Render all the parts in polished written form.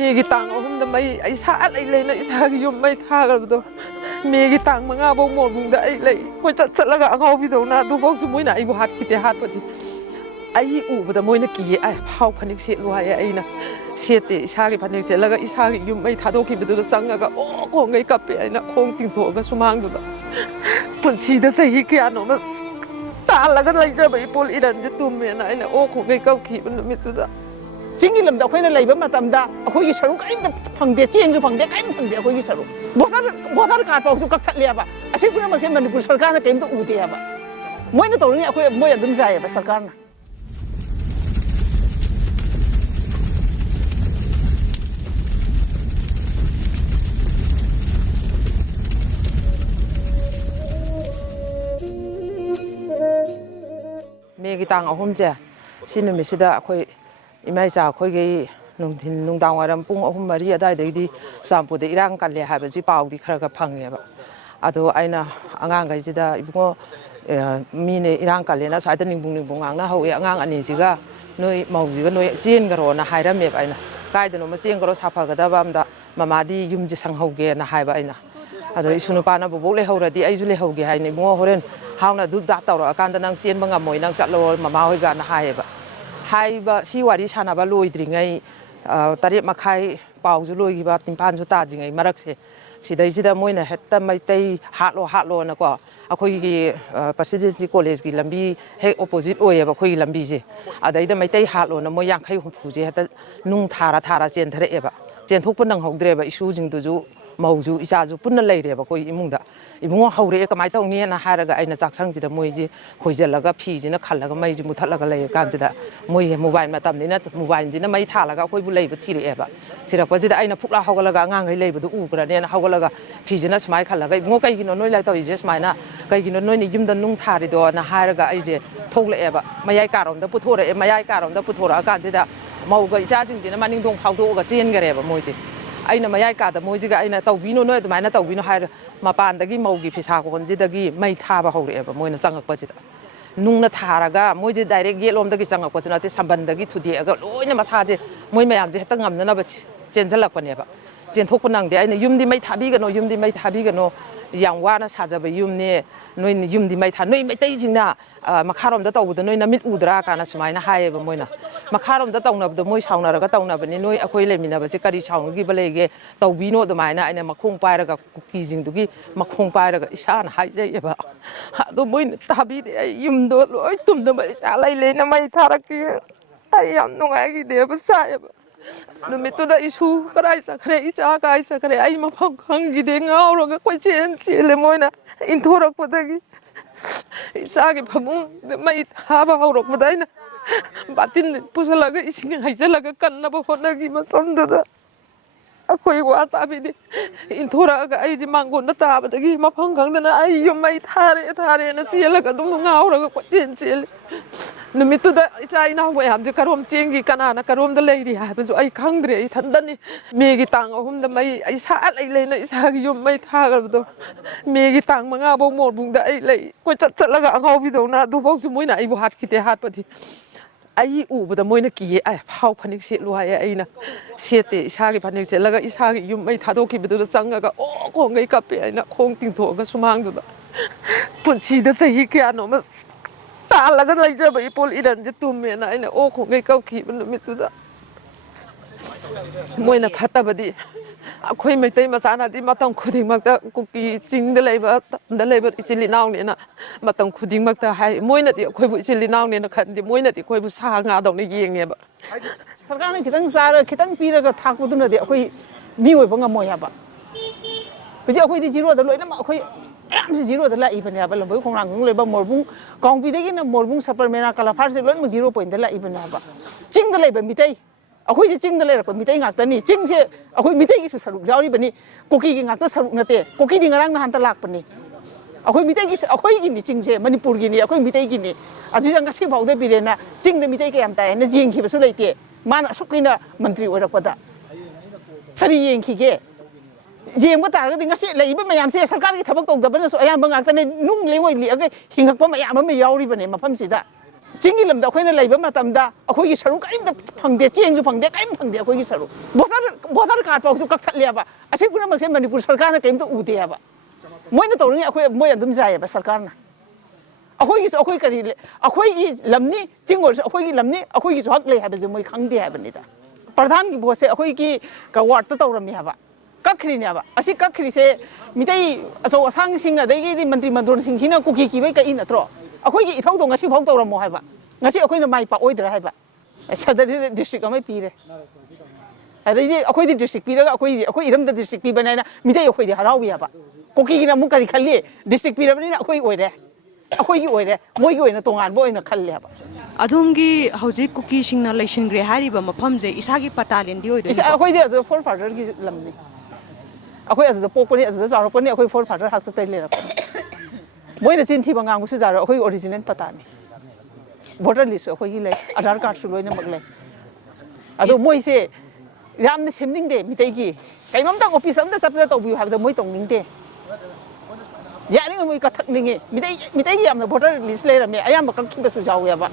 ꯃꯦꯒꯤ ꯇꯥꯡ 3ꯗ ꯃꯩ ꯑꯩ ꯏꯁꯥ ꯂꯩꯅ ꯏꯁꯥꯒꯤ ꯌꯨꯝ ꯃꯩ ꯊꯥꯈ꯭ꯔꯕꯗꯣ ꯃꯦꯒꯤ ꯇꯥꯡ 5ꯐꯥꯎ ꯃꯣꯔꯕꯨꯡꯗ ꯑꯩ ꯂꯩ ꯀꯣꯏꯆꯠ ꯆꯠꯂꯒ ꯑꯉꯥꯎꯕꯤꯗꯧꯅ ꯑꯗꯨꯐꯥꯎꯁꯨ ꯃꯣꯏꯅ ꯑꯩꯕꯨ ꯍꯥꯠꯈꯤꯗꯦ ꯍꯥꯠꯄꯗꯤ ꯑꯩ ꯎꯕꯗ ꯃꯣꯏꯅ ꯀꯤꯌꯦ ꯐꯥꯎ ꯐꯅꯦꯛ ꯁꯦꯠꯂꯨ ꯍꯥꯏꯌꯦ ꯑꯩꯅ ꯁꯦꯠꯇꯦ ꯏꯁꯥꯒꯤ ꯐꯅꯦꯛ ꯁꯦꯠꯂꯒ ꯏꯁꯥꯒꯤ ꯌꯨꯝ ꯃꯩ ꯊꯥꯗꯣꯛꯈꯤꯕꯗꯨꯗ ꯆꯪꯉꯒ ꯈꯣꯡꯒꯩ ꯀꯞꯄꯦ ꯑꯩꯅ ꯈꯣꯡ ꯇꯤꯡꯊꯣꯛꯑꯒ ꯁꯨꯃꯥꯡꯗꯨꯗ ꯄꯨꯟꯁꯤꯗ ꯆꯍꯤ ꯀꯌꯥꯅꯣꯃ ꯇꯥꯜꯂꯒ ꯂꯩꯖꯕ ꯏꯄꯣꯜ ꯏꯔꯟꯁꯦ ꯇꯨꯝꯃꯦꯅ ꯑꯩꯅ ꯈꯣꯡꯒꯩ ꯀꯞꯈꯤꯕ ꯅꯨꯃꯤꯠꯇꯨꯗ ꯆꯤꯡꯒꯤ ꯂꯝꯗ ꯑꯩꯈꯣꯏꯅ ꯂꯩꯕ ꯃꯇꯝꯗ ꯑꯩꯈꯣꯏꯒꯤ ꯁꯔꯨꯛ ꯀꯔꯤꯝꯇ ꯐꯪꯗꯦ ꯆꯦꯡꯁꯨ ꯐꯪꯗꯦ ꯀꯔꯤꯝ ꯐꯪꯗꯦ ꯑꯩꯈꯣꯏꯒꯤ ꯁꯔꯨꯛ ꯚꯣꯇꯔ ꯀꯥꯔꯗ ꯐꯥꯎꯁꯨ ꯀꯛꯊꯠꯂꯦꯕ ꯑꯁꯤ ꯄꯨꯝꯅꯃꯛꯁꯦ ꯃꯅꯤꯄꯨꯔ ꯁꯔꯀꯥꯔꯅ ꯀꯔꯤꯝꯇ ꯎꯗꯦꯕ ꯃꯣꯏꯅ ꯇꯧꯔꯤꯉꯩ ꯑꯩꯈꯣꯏ ꯃꯣꯏ ꯑꯗꯨꯝ ꯆꯥꯏꯌꯦꯕ ꯁꯔꯀꯥꯔꯅ ꯃꯦꯒꯤ ꯇꯥꯡ 3ꯁꯦ ꯁꯤ ꯅꯨꯃꯤꯠꯁꯤꯗ ꯑꯩꯈꯣꯏ ꯏꯃꯥ ꯏꯆꯥ ꯑꯩꯈꯣꯏꯒꯤ ꯅꯨꯡꯗꯥꯡ ꯋꯥꯏꯔꯝ ꯄꯨꯡ 3-4 ꯑꯗꯨꯋꯥꯏꯗꯒꯤꯗꯤ ꯆꯨꯔꯥꯆꯥꯟꯄꯨꯔꯗ ꯏꯔꯥꯡ ꯀꯜꯂꯦ ꯍꯥꯏꯕꯁꯤ ꯄꯥꯎꯗꯤ ꯈꯔ ꯐꯪꯉꯦꯕ ꯑꯗꯣ ꯑꯩꯅ ꯑꯉꯥꯡꯈꯩꯁꯤꯗ ꯏꯕꯨꯡꯉꯣ ꯃꯤꯅ ꯏꯔꯥꯡ ꯀꯜꯂꯦꯅ ꯁ꯭ꯋꯥꯏꯗ ꯅꯤꯡꯕꯨꯡ ꯉꯥꯡꯅꯍꯧꯋꯦ ꯑꯉꯥꯡ ꯑꯅꯤꯁꯤꯒ ꯅꯣꯏ ꯃꯧꯁꯤꯒ ꯅꯣꯏ ꯆꯦꯟꯈꯔꯣꯅ ꯍꯥꯏꯔꯝꯃꯦꯕ ꯑꯩꯅ ꯀꯥꯏꯗꯅꯣꯃ ꯆꯦꯟꯈꯔꯣ ꯁꯥꯐꯒꯗꯕ ꯑꯝꯗ ꯃꯃꯥꯗꯤ ꯌꯨꯝꯁꯦ ꯁꯪꯍꯧꯒꯦꯅ ꯍꯥꯏꯕ ꯑꯩꯅ ꯑꯗꯣ ꯏꯁꯨ ꯅꯨꯄꯥꯅ ꯕꯣꯕꯣꯛ ꯂꯩꯍꯧꯔꯗꯤ ꯑꯩꯁꯨ ꯂꯩꯍꯧꯒꯦ ꯍꯥꯏꯅꯤ ꯏꯕꯨꯡꯉꯣ ꯍꯣꯔꯦꯟ ꯍꯥꯎꯅ ꯗꯨꯞ ꯗꯥꯞ ꯇꯧꯔꯛꯑꯀꯥꯟꯗ ꯅꯪ ꯆꯦꯟꯕ ꯉꯝꯃꯣꯏ ꯅꯪ ꯆꯠꯂꯣ ꯃꯃꯥ ꯍꯣꯏꯒꯅ ꯍꯥꯏꯌꯦꯕ ꯍꯥꯏꯕ ꯁꯤ ꯋꯥꯔꯤ ꯁꯥꯟꯅꯕ ꯂꯣꯏꯗ꯭ꯔꯤꯉꯩ 8:30 ꯄꯥꯎꯁꯨ ꯂꯣꯏꯈꯤꯕ 9 ꯇꯥꯗ꯭ꯔꯤꯉꯩ ꯃꯔꯛꯁꯦ ꯁꯤꯗꯩꯁꯤꯗ ꯃꯣꯏꯅ ꯍꯦꯛꯇ ꯃꯩꯇꯩ ꯍꯥꯠꯂꯣꯅꯀꯣ ꯑꯩꯈꯣꯏꯒꯤ ꯄ꯭ꯔꯁꯤꯗꯦꯟꯁꯤ ꯀꯣꯂꯦꯖꯀꯤ ꯂꯝꯕꯤ ꯍꯦꯛ ꯑꯣꯄꯣꯖꯤꯠ ꯑꯣꯏꯌꯦꯕ ꯑꯩꯈꯣꯏꯒꯤ ꯂꯝꯕꯤꯁꯦ ꯑꯗꯩꯗ ꯃꯩꯇꯩ ꯍꯥꯠꯂꯣꯅ ꯃꯣꯏ 50-60ꯁꯦ ꯍꯦꯛꯇ ꯅꯨꯡ ꯊꯥꯔ ꯆꯦꯟꯊꯔꯛꯑꯦꯕ ꯆꯦꯟꯊꯣꯛꯄ ꯅꯪꯍꯧꯗ꯭ꯔꯦꯕ ꯏꯁꯨꯁꯤꯡꯗꯨꯁꯨ ꯃꯧꯁꯨ ꯏꯆꯥꯁꯨ ꯄꯨꯟꯅ ꯂꯩꯔꯦꯕ ꯑꯩꯈꯣꯏ ꯏꯃꯨꯡꯗ ꯏꯕꯨꯡꯉꯣ ꯍꯧꯔꯛꯑꯦ ꯀꯃꯥꯏꯅ ꯇꯧꯅꯤꯅ ꯍꯥꯏꯔꯒ ꯑꯩꯅ ꯆꯥꯛꯁꯪꯁꯤꯗ ꯃꯣꯏꯁꯤ ꯈꯣꯏꯖꯤꯜꯂꯒ ꯐꯤꯁꯤꯅ ꯈꯜꯂꯒ ꯃꯩꯁꯤ ꯃꯨꯊꯠꯂꯒ ꯂꯩꯔ ꯀꯥꯟꯁꯤꯗ ꯃꯣꯏ ꯃꯣꯕꯥꯏꯜ ꯃꯇꯝꯅꯤꯅ ꯃꯣꯕꯥꯏꯜꯁꯤꯅ ꯃꯩ ꯊꯥꯜꯂꯒ ꯑꯩꯈꯣꯏꯕꯨ ꯂꯩꯕ ꯊꯤꯔꯛꯑꯦꯕ ꯊꯤꯔꯛꯄꯁꯤꯗ ꯑꯩꯅ ꯐꯨꯛꯂꯥ ꯍꯧꯒꯠꯂꯒ ꯑꯉꯥꯡꯈꯩ ꯂꯩꯕꯗꯨ ꯎꯈ꯭ꯔꯅꯦꯅ ꯍꯧꯒꯠꯂꯒ ꯐꯤꯁꯤꯅ ꯁꯨꯃꯥꯏꯅ ꯈꯜꯂꯒ ꯏꯕꯨꯡꯉꯣ ꯀꯩꯒꯤꯅꯣ ꯅꯣꯏ ꯂꯥꯏꯔꯤꯛ ꯇꯧꯔꯤꯁꯦ ꯁꯨꯃꯥꯏꯅ ꯀꯩꯒꯤꯅꯣ ꯅꯣꯏꯅ ꯌꯨꯝꯗ ꯅꯨꯡ ꯊꯥꯔꯤꯗꯣꯅ ꯍꯥꯏꯔꯒ ꯑꯩꯁꯦ ꯊꯣꯛꯂꯛꯑꯦꯕ ꯃꯌꯥꯏ ꯀꯥꯔꯣꯝꯗ ꯄꯨꯊꯣꯔꯛꯑꯦ ꯃꯌꯥꯏ ꯀꯥꯔꯣꯝꯗ ꯄꯨꯊꯣꯔꯛꯑꯀꯥꯟꯁꯤꯗ ꯃꯧꯒ ꯏꯆꯥꯁꯤꯡꯁꯤꯅ ꯃꯅꯤꯡꯊꯣꯡ ꯐꯥꯎꯗꯣꯛꯑꯒ ꯆꯦꯟꯈꯔꯦꯕ ꯃꯣꯏꯁꯦ ꯑꯩꯅ ꯃꯌꯥꯏ ꯀꯥꯗ ꯃꯣꯏꯁꯤꯒ ꯑꯩꯅ ꯇꯧꯕꯤꯅꯨ ꯅꯣꯏ ꯑꯗꯨꯃꯥꯏꯅ ꯇꯧꯕꯤꯅꯨ ꯍꯥꯏꯔ ꯃꯄꯥꯟꯗꯒꯤ ꯃꯧꯒꯤ ꯐꯤꯁꯥꯀꯣꯟꯁꯤꯗꯒꯤ ꯃꯩ ꯊꯥꯕ ꯍꯧꯔꯛꯑꯦꯕ ꯃꯣꯏꯅ ꯆꯪꯉꯛꯄꯁꯤꯗ ꯅꯨꯡꯅ ꯊꯥꯔꯒ ꯃꯣꯏꯁꯦ ꯗꯥꯏꯔꯦꯛ ꯌꯦꯠꯂꯣꯝꯗꯒꯤ ꯆꯪꯉꯛꯄꯁꯨ ꯅꯠꯇꯦ ꯁꯝꯕꯟꯗꯒꯤ ꯊꯨꯗꯦꯛꯑꯒ ꯂꯣꯏꯅ ꯃꯁꯥꯁꯦ ꯃꯣꯏ ꯃꯌꯥꯝꯁꯦ ꯍꯦꯛꯇ ꯉꯝꯅꯅꯕ ꯆꯦꯟꯁꯤꯜꯂꯛꯄꯅꯦꯕ ꯆꯦꯟꯊꯣꯛꯄ ꯅꯪꯗꯦ ꯑꯩꯅ ꯌꯨꯝꯗꯤ ꯃꯩ ꯊꯥꯕꯤꯒꯅꯣ ꯌꯥꯝ ꯋꯥꯅ ꯁꯥꯖꯕ ꯌꯨꯝꯅꯦ ꯅꯣꯏ ꯌꯨꯝꯗꯤ ꯅꯣꯏ ꯃꯩꯇꯩꯁꯤꯡꯅ ꯃꯈꯥꯔꯣꯝꯗ ꯇꯧꯕꯗꯣ ꯅꯣꯏ ꯅꯃꯤꯠ ꯎꯗ꯭ꯔꯥ ꯀꯥꯟꯅ ꯁꯨꯃꯥꯏꯅ ꯍꯥꯏꯌꯦꯕ ꯃꯣꯏꯅ ꯃꯈꯥꯔꯣꯝꯗ ꯇꯧꯅꯕꯗꯣ ꯃꯣꯏ ꯁꯥꯎꯅꯔꯒ ꯇꯧꯅꯕꯅꯤ ꯅꯣꯏ ꯑꯩꯈꯣꯏ ꯂꯩꯃꯤꯟꯅꯕꯁꯦ ꯀꯔꯤ ꯁꯥꯎꯅꯈꯤꯕ ꯂꯩꯒꯦ ꯇꯧꯕꯤꯅꯣ ꯑꯗꯨꯃꯥꯏꯅ ꯑꯩꯅ ꯃꯈꯣꯡ ꯄꯥꯏꯔꯒ ꯀꯨꯀꯤꯁꯤꯡꯗꯨꯒꯤ ꯃꯈꯣꯡ ꯄꯥꯏꯔꯒ ꯏꯁꯥꯅ ꯍꯥꯏꯖꯩꯑꯕ ꯑꯗꯣ ꯃꯣꯏꯅ ꯇꯥꯕꯤꯗꯦ ꯑꯩ ꯌꯨꯝꯗꯣ ꯂꯣꯏ ꯇꯨꯝꯗꯕ ꯏꯆꯥ ꯂꯩꯅ ꯃꯩ ꯊꯥꯔꯛꯈꯤ ꯑꯩ ꯌꯥꯝ ꯅꯨꯡꯉꯥꯏꯈꯤꯗꯦꯕ ꯆꯥꯏꯑꯕ ꯅꯨꯃꯤꯠꯇꯨꯗ ꯏꯁꯨ ꯀꯗꯥꯏ ꯆꯠꯈ꯭ꯔꯦ ꯏꯆꯥ ꯀꯥꯏ ꯆꯠꯈ꯭ꯔꯦ ꯑꯩ ꯃꯐꯝ ꯈꯪꯈꯤꯗꯦ ꯉꯥꯎꯔꯒ ꯆꯦꯜꯂꯦ ꯃꯣꯏꯅ ꯏꯟꯊꯣꯔꯛꯄꯗꯒꯤ ꯏꯆꯥꯒꯤ ꯐꯃꯨꯡꯗ ꯃꯩ ꯊꯥꯕ ꯍꯧꯔꯛꯄꯗ ꯑꯩꯅ ꯕꯥꯇꯤꯟ ꯄꯨꯁꯤꯜꯂꯒ ꯏꯁꯤꯡ ꯍꯩꯖꯤꯜꯂꯒ ꯀꯟꯅꯕ ꯍꯣꯠꯅꯈꯤ ꯃꯇꯝꯗꯨꯗ ꯑꯩꯈꯣꯏ ꯋꯥ ꯇꯥꯕꯤꯗꯦ ꯏꯟꯊꯣꯔꯛꯑꯒ ꯑꯩꯁꯦ ꯃꯥꯡꯒꯣꯟꯗ ꯇꯥꯕꯗꯒꯤ ꯃꯐꯝ ꯈꯪꯗꯅ ꯑꯩ ꯌꯨꯝ ꯃꯩ ꯊꯥꯔꯦꯅ ꯆꯦꯜꯂꯒ ꯑꯗꯨꯝ ꯉꯥꯎꯔꯒ ꯆꯦꯜꯂꯤ ꯅꯨꯃꯤꯠꯇꯨꯗ ꯏꯆꯥ ꯏꯅꯥꯎ ꯃꯌꯥꯝꯁꯦ ꯀꯔꯣꯝ ꯆꯦꯟꯈꯤ ꯀꯅꯥꯅ ꯀꯔꯣꯝꯗ ꯂꯩꯔꯤ ꯍꯥꯏꯕꯁꯨ ꯑꯩ ꯈꯪꯗ꯭ꯔꯦ ꯑꯩ ꯏꯊꯟꯇꯅꯤ ꯃꯦꯒꯤ ꯇꯥꯡ 3ꯗ ꯃꯩ ꯑꯩ ꯏꯁꯥ ꯂꯩꯅ ꯏꯁꯥꯒꯤ ꯌꯨꯝ ꯃꯩ ꯊꯥꯈ꯭ꯔꯕꯗꯣ ꯃꯦꯒꯤ ꯇꯥꯡ 5ꯐꯥꯎ ꯃꯣꯔꯕꯨꯡꯗ ꯑꯩ ꯂꯩ ꯀꯣꯏꯆꯠ ꯆꯠꯂꯒ ꯑꯉꯥꯎꯕꯤꯗꯧꯅ ꯑꯗꯨꯐꯥꯎꯁꯨ ꯃꯣꯏꯅ ꯑꯩꯕꯨ ꯍꯥꯠꯈꯤꯗꯦ ꯍꯥꯠꯄꯗꯤ ꯑꯩ ꯎꯕꯗ ꯃꯣꯏꯅ ꯀꯤꯌꯦ ꯐꯥꯎ ꯐꯅꯦꯛ ꯁꯦꯠꯂꯨ ꯍꯥꯏꯌꯦ ꯑꯩꯅ ꯁꯦꯠꯇꯦ ꯏꯁꯥꯒꯤ ꯐꯅꯦꯛ ꯁꯦꯠꯂꯒ ꯏꯁꯥꯒꯤ ꯌꯨꯝ ꯃꯩ ꯊꯥꯗꯣꯛꯈꯤꯕꯗꯨꯗ ꯆꯪꯉꯒ ꯈꯣꯡꯒꯩ ꯀꯞꯄꯦ ꯑꯩꯅ ꯈꯣꯡ ꯇꯤꯡꯊꯣꯛꯑꯒ ꯁꯨꯃꯥꯡꯗꯨꯗ ꯄꯨꯟꯁꯤꯗ ꯆꯍꯤ ꯀꯌꯥꯅꯣꯃ ꯇꯥꯜꯂꯒ ꯂꯩꯖꯕ ꯏꯄꯣꯜ ꯏꯔꯟꯁꯦ ꯇꯨꯝꯃꯦꯅ ꯑꯩꯅ ꯈꯣꯡꯒꯩ ꯀꯞꯈꯤꯕ ꯅꯨꯃꯤꯠꯇꯨꯗ ꯃꯣꯏꯅ ꯐꯠꯇꯕꯗꯤ ꯑꯩꯈꯣꯏ ꯃꯩꯇꯩ ꯃꯆꯥꯅꯗꯤ ꯃꯇꯝ ꯈꯨꯗꯤꯡꯃꯛꯇ ꯀꯨꯀꯤ ꯆꯤꯡꯗ ꯂꯩꯕ ꯇꯝꯗ ꯂꯩꯕ ꯏꯆꯤꯜ ꯏꯅꯥꯎꯅꯦꯅ ꯃꯇꯝ ꯈꯨꯗꯤꯡꯃꯛꯇ ꯍꯥꯏ ꯃꯣꯏꯅꯗꯤ ꯑꯩꯈꯣꯏꯕꯨ ꯏꯆꯤꯜ ꯏꯅꯥꯎꯅꯦꯅ ꯈꯟꯗꯦ ꯃꯣꯏꯅꯗꯤ ꯑꯩꯈꯣꯏꯕꯨ ꯁꯥ ꯉꯥꯗꯧꯅ ꯌꯦꯡꯉꯦꯕ ꯁꯔꯀꯥꯔꯅ ꯈꯤꯇꯪ ꯆꯥꯔꯒ ꯈꯤꯇꯪ ꯄꯤꯔꯒ ꯊꯥꯛꯄꯗꯨꯅꯗꯤ ꯑꯩꯈꯣꯏ ꯃꯤ ꯑꯣꯏꯕ ꯉꯝꯃꯣꯏ ꯍꯥꯏꯕ ꯍꯧꯖꯤꯛ ꯑꯩꯈꯣꯏꯗꯤ ꯖꯤꯔꯣꯗ ꯂꯣꯏꯅꯃꯛ ꯑꯩꯈꯣꯏ ꯃꯌꯥꯝꯁꯤ ꯖꯤꯔꯣꯗ ꯂꯥꯛꯏꯕꯅꯦ ꯍꯥꯏꯕ ꯂꯝꯕꯣꯏ ꯈꯣꯡꯅꯥꯡꯈꯣꯡ ꯂꯩꯕ ꯃꯣꯔꯕꯨꯡ ꯀꯥꯡꯕꯤꯗꯒꯤꯅ ꯃꯣꯔꯕꯨꯡ ꯁꯄꯔ ꯃꯦꯅꯥ ꯀꯂꯥꯐꯥꯔꯁꯦ ꯂꯣꯏꯅꯃꯛ 0 ꯄꯣꯏꯟꯇ ꯂꯥꯛꯏꯕꯅꯦ ꯍꯥꯏꯕ ꯆꯤꯡꯗ ꯂꯩꯕ ꯃꯤꯇꯩ ꯑꯩꯈꯣꯏꯁꯦ ꯆꯤꯡꯗ ꯂꯩꯔꯛꯄ ꯃꯤꯇꯩ ꯉꯥꯛꯇꯅꯤ ꯆꯤꯡꯁꯦ ꯑꯩꯈꯣꯏ ꯃꯤꯇꯩꯒꯤꯁꯨ ꯁꯔꯨꯛ ꯌꯥꯎꯔꯤꯕꯅꯤ ꯀꯨꯀꯤꯒꯤ ꯉꯥꯛꯇ ꯁꯔꯨꯛ ꯅꯠꯇꯦ ꯀꯨꯀꯤꯗꯤ ꯉꯔꯥꯡ ꯅꯍꯥꯟꯇ ꯂꯥꯛꯄꯅꯤ ꯑꯩꯈꯣꯏ ꯃꯤꯇꯩꯒꯤꯁꯨ ꯑꯩꯈꯣꯏꯒꯤꯅꯤ ꯆꯤꯡꯁꯦ ꯃꯅꯤꯄꯨꯔꯒꯤꯅꯤ ꯑꯩꯈꯣꯏ ꯃꯤꯇꯩꯒꯤꯅꯤ ꯑꯗꯨꯗ ꯉꯁꯤ ꯐꯥꯎꯗ ꯕꯤꯔꯦꯟꯅ ꯆꯤꯡꯗ ꯃꯤꯇꯩ ꯀꯌꯥꯝ ꯇꯥꯏꯅ ꯌꯦꯡꯈꯤꯕꯁꯨ ꯂꯩꯇꯦ ꯃꯥꯅ ꯑꯁꯨꯛ ꯀꯨꯏꯅ ꯃꯟꯇ꯭ꯔꯤ ꯑꯣꯏꯔꯛꯄꯗ ꯀꯔꯤ ꯌꯦꯡꯈꯤꯒꯦ ꯌꯦꯡꯕ ꯇꯥꯔꯒꯗꯤ ꯉꯁꯤ ꯂꯩꯔꯤꯕ ꯃꯌꯥꯝꯁꯦ ꯁꯔꯀꯥꯔꯒꯤ ꯊꯕꯛ ꯇꯧꯗꯕꯅꯁꯨ ꯑꯌꯥꯝꯕ ꯉꯥꯛꯇꯅꯦ ꯅꯨꯡ ꯂꯩꯉꯣꯏ ꯂꯤꯛꯑꯒ ꯍꯤꯡꯉꯛꯄ ꯃꯌꯥꯝ ꯑꯃ ꯌꯥꯎꯔꯤꯕꯅꯦ ꯃꯐꯝꯁꯤꯗ ꯆꯤꯡꯒꯤ ꯂꯝꯗ ꯑꯩꯈꯣꯏꯅ ꯂꯩꯕ ꯃꯇꯝꯗ ꯑꯩꯈꯣꯏꯒꯤ ꯁꯔꯨꯛ ꯀꯔꯤꯝꯇ ꯐꯪꯗꯦ ꯆꯦꯡꯁꯨ ꯐꯪꯗꯦ ꯀꯔꯤꯝ ꯐꯪꯗꯦ ꯑꯩꯈꯣꯏꯒꯤ ꯁꯔꯨꯛ ꯚꯣꯇꯔ ꯀꯥꯔꯗ ꯐꯥꯎꯁꯨ ꯀꯛꯊꯠꯂꯦꯕ ꯑꯁꯤ ꯄꯨꯝꯅꯃꯛꯁꯦ ꯃꯅꯤꯄꯨꯔ ꯁꯔꯀꯥꯔꯅ ꯀꯔꯤꯝꯇ ꯎꯗꯦꯕ ꯃꯣꯏꯅ ꯇꯧꯔꯤꯉꯩ ꯑꯩꯈꯣꯏ ꯃꯣꯏ ꯑꯗꯨꯝ ꯌꯥꯏꯑꯕ ꯁꯔꯀꯥꯔꯅ ꯑꯩꯈꯣꯏꯒꯤꯁꯨ ꯑꯩꯈꯣꯏ ꯀꯔꯤ ꯑꯩꯈꯣꯏꯒꯤ ꯂꯝꯅꯤ ꯆꯤꯡ ꯑꯣꯏꯔꯁꯨ ꯑꯩꯈꯣꯏꯒꯤ ꯂꯝꯅꯤ ꯑꯩꯈꯣꯏꯒꯤꯁꯨ ꯍꯛ ꯂꯩ ꯍꯥꯏꯕꯁꯦ ꯃꯣꯏ ꯈꯪꯗꯦ ꯍꯥꯏꯕꯅꯤꯗ ꯄ꯭ꯔꯙꯥꯟꯒꯤ ꯚꯣꯠꯁꯦ ꯑꯩꯈꯣꯏꯒꯤ ꯋꯥꯔꯗꯇ ꯇꯧꯔꯝꯃꯤ ꯍꯥꯏꯕ ꯀꯛꯈ꯭ꯔꯤꯅꯦꯕ ꯑꯁꯤ ꯀꯛꯈ꯭ꯔꯤꯁꯦ ꯃꯤꯇꯩ ꯑꯆꯧ ꯑꯁꯥꯡꯁꯤꯡ ꯑꯗꯒꯤꯗꯤ ꯃꯟꯇ꯭ꯔꯤ ꯃꯟꯗꯣꯟꯁꯤꯡꯁꯤꯅ ꯀꯨꯀꯤ ꯀꯤꯕꯩ ꯀꯛꯏ ꯅꯠꯇ꯭ꯔꯣ ꯑꯩꯈꯣꯏꯒꯤ ꯏꯊꯧꯗꯣ ꯉꯁꯤꯐꯥꯎ ꯇꯧꯔꯝꯃꯣ ꯍꯥꯏꯕ ꯉꯁꯤ ꯑꯩꯈꯣꯏꯅ ꯃꯥꯏ ꯄꯥꯛꯑꯣꯏꯗ꯭ꯔꯥ ꯍꯥꯏꯕ ꯁꯗꯔꯗ ꯗꯤꯁꯇ꯭ꯔꯤꯛ ꯑꯃ ꯄꯤꯔꯦ ꯑꯗꯩꯗꯤ ꯑꯩꯈꯣꯏꯗꯤ ꯗꯤꯁꯇ꯭ꯔꯤꯛ ꯄꯤꯔꯒ ꯑꯩꯈꯣꯏ ꯏꯔꯝꯗ ꯗꯤꯁꯇ꯭ꯔꯤꯛ ꯄꯤꯕꯅꯤꯅ ꯃꯤꯇꯩ ꯑꯩꯈꯣꯏꯗꯤ ꯍꯔꯥꯎꯏ ꯍꯥꯏꯕ ꯀꯨꯀꯤꯒꯤꯅ ꯑꯃꯨꯛ ꯀꯔꯤ ꯈꯜꯂꯤ ꯗꯤꯁꯇ꯭ꯔꯤꯛ ꯄꯤꯔꯕꯅꯤꯅ ꯑꯩꯈꯣꯏ ꯑꯣꯏꯔꯦ ꯑꯩꯈꯣꯏꯒꯤ ꯑꯣꯏꯔꯦ ꯃꯣꯏꯒꯤ ꯑꯣꯏꯅ ꯇꯣꯉꯥꯟꯕ ꯑꯣꯏꯅ ꯈꯜꯂꯦ ꯍꯥꯏꯕ ꯑꯗꯣꯝꯒꯤ ꯍꯧꯖꯤꯛ ꯀꯨꯀꯤꯁꯤꯡꯅ ꯂꯩꯁꯤꯟꯈ꯭ꯔꯦ ꯍꯥꯏꯔꯤꯕ ꯃꯐꯝꯁꯦ ꯏꯁꯥꯒꯤ ꯄꯇꯥꯂꯦꯟꯗꯤ ꯑꯣꯏꯗꯣꯏꯅꯤꯀꯣ ꯑꯩꯈꯣꯏꯗꯤ ꯑꯗꯨꯗ ꯐꯣꯔ ꯐꯥꯗꯔꯒꯤ ꯂꯝꯅꯤ ꯑꯩꯈꯣꯏ ꯑꯗꯨꯗ ꯄꯣꯛꯄꯅꯤ ꯑꯗꯨꯗ ꯆꯥꯎꯔꯛꯄꯅꯤ ꯑꯩꯈꯣꯏ ꯐꯣꯔ ꯐꯥꯗꯔ ꯍꯥꯛꯇꯛꯇꯩ ꯂꯩꯔꯛꯄꯅꯤ ꯃꯣꯏꯅ ꯆꯤꯟ ꯊꯤꯕ ꯉꯥꯡꯕꯁꯨ ꯌꯥꯔꯣꯏ ꯑꯩꯈꯣꯏꯒꯤ ꯑꯣꯔꯤꯖꯤꯅꯦꯜ ꯄꯇꯥꯅꯤ ꯚꯣꯇꯔ ꯂꯤꯁꯁꯨ ꯑꯩꯈꯣꯏꯒꯤ ꯂꯩ ꯑꯙꯥꯔ ꯀꯥꯔꯗꯁꯨ ꯂꯣꯏꯅꯃꯛ ꯂꯩ ꯑꯗꯣ ꯃꯣꯏꯁꯦ ꯌꯥꯝꯅ ꯁꯦꯝꯅꯤꯡꯗꯦ ꯃꯤꯇꯩꯒꯤ ꯀꯩꯅꯣꯝꯇꯪ ꯑꯣꯐꯤꯁ ꯑꯝꯇ ꯆꯠꯄꯗ ꯇꯧꯕꯤꯌꯨ ꯍꯥꯏꯕꯗ ꯃꯣꯏ ꯇꯧꯅꯤꯡꯗꯦ ꯌꯥꯔꯤꯉꯩ ꯃꯣꯏ ꯀꯛꯊꯠꯅꯤꯡꯉꯤ ꯃꯤꯇꯩꯒꯤ ꯌꯥꯝꯅ ꯚꯣꯇꯔ ꯂꯤꯁ ꯂꯩꯔꯝꯃꯦ ꯑꯌꯥꯝꯕ ꯀꯛꯈꯤꯕꯁꯨ ꯌꯥꯎꯋꯦꯕ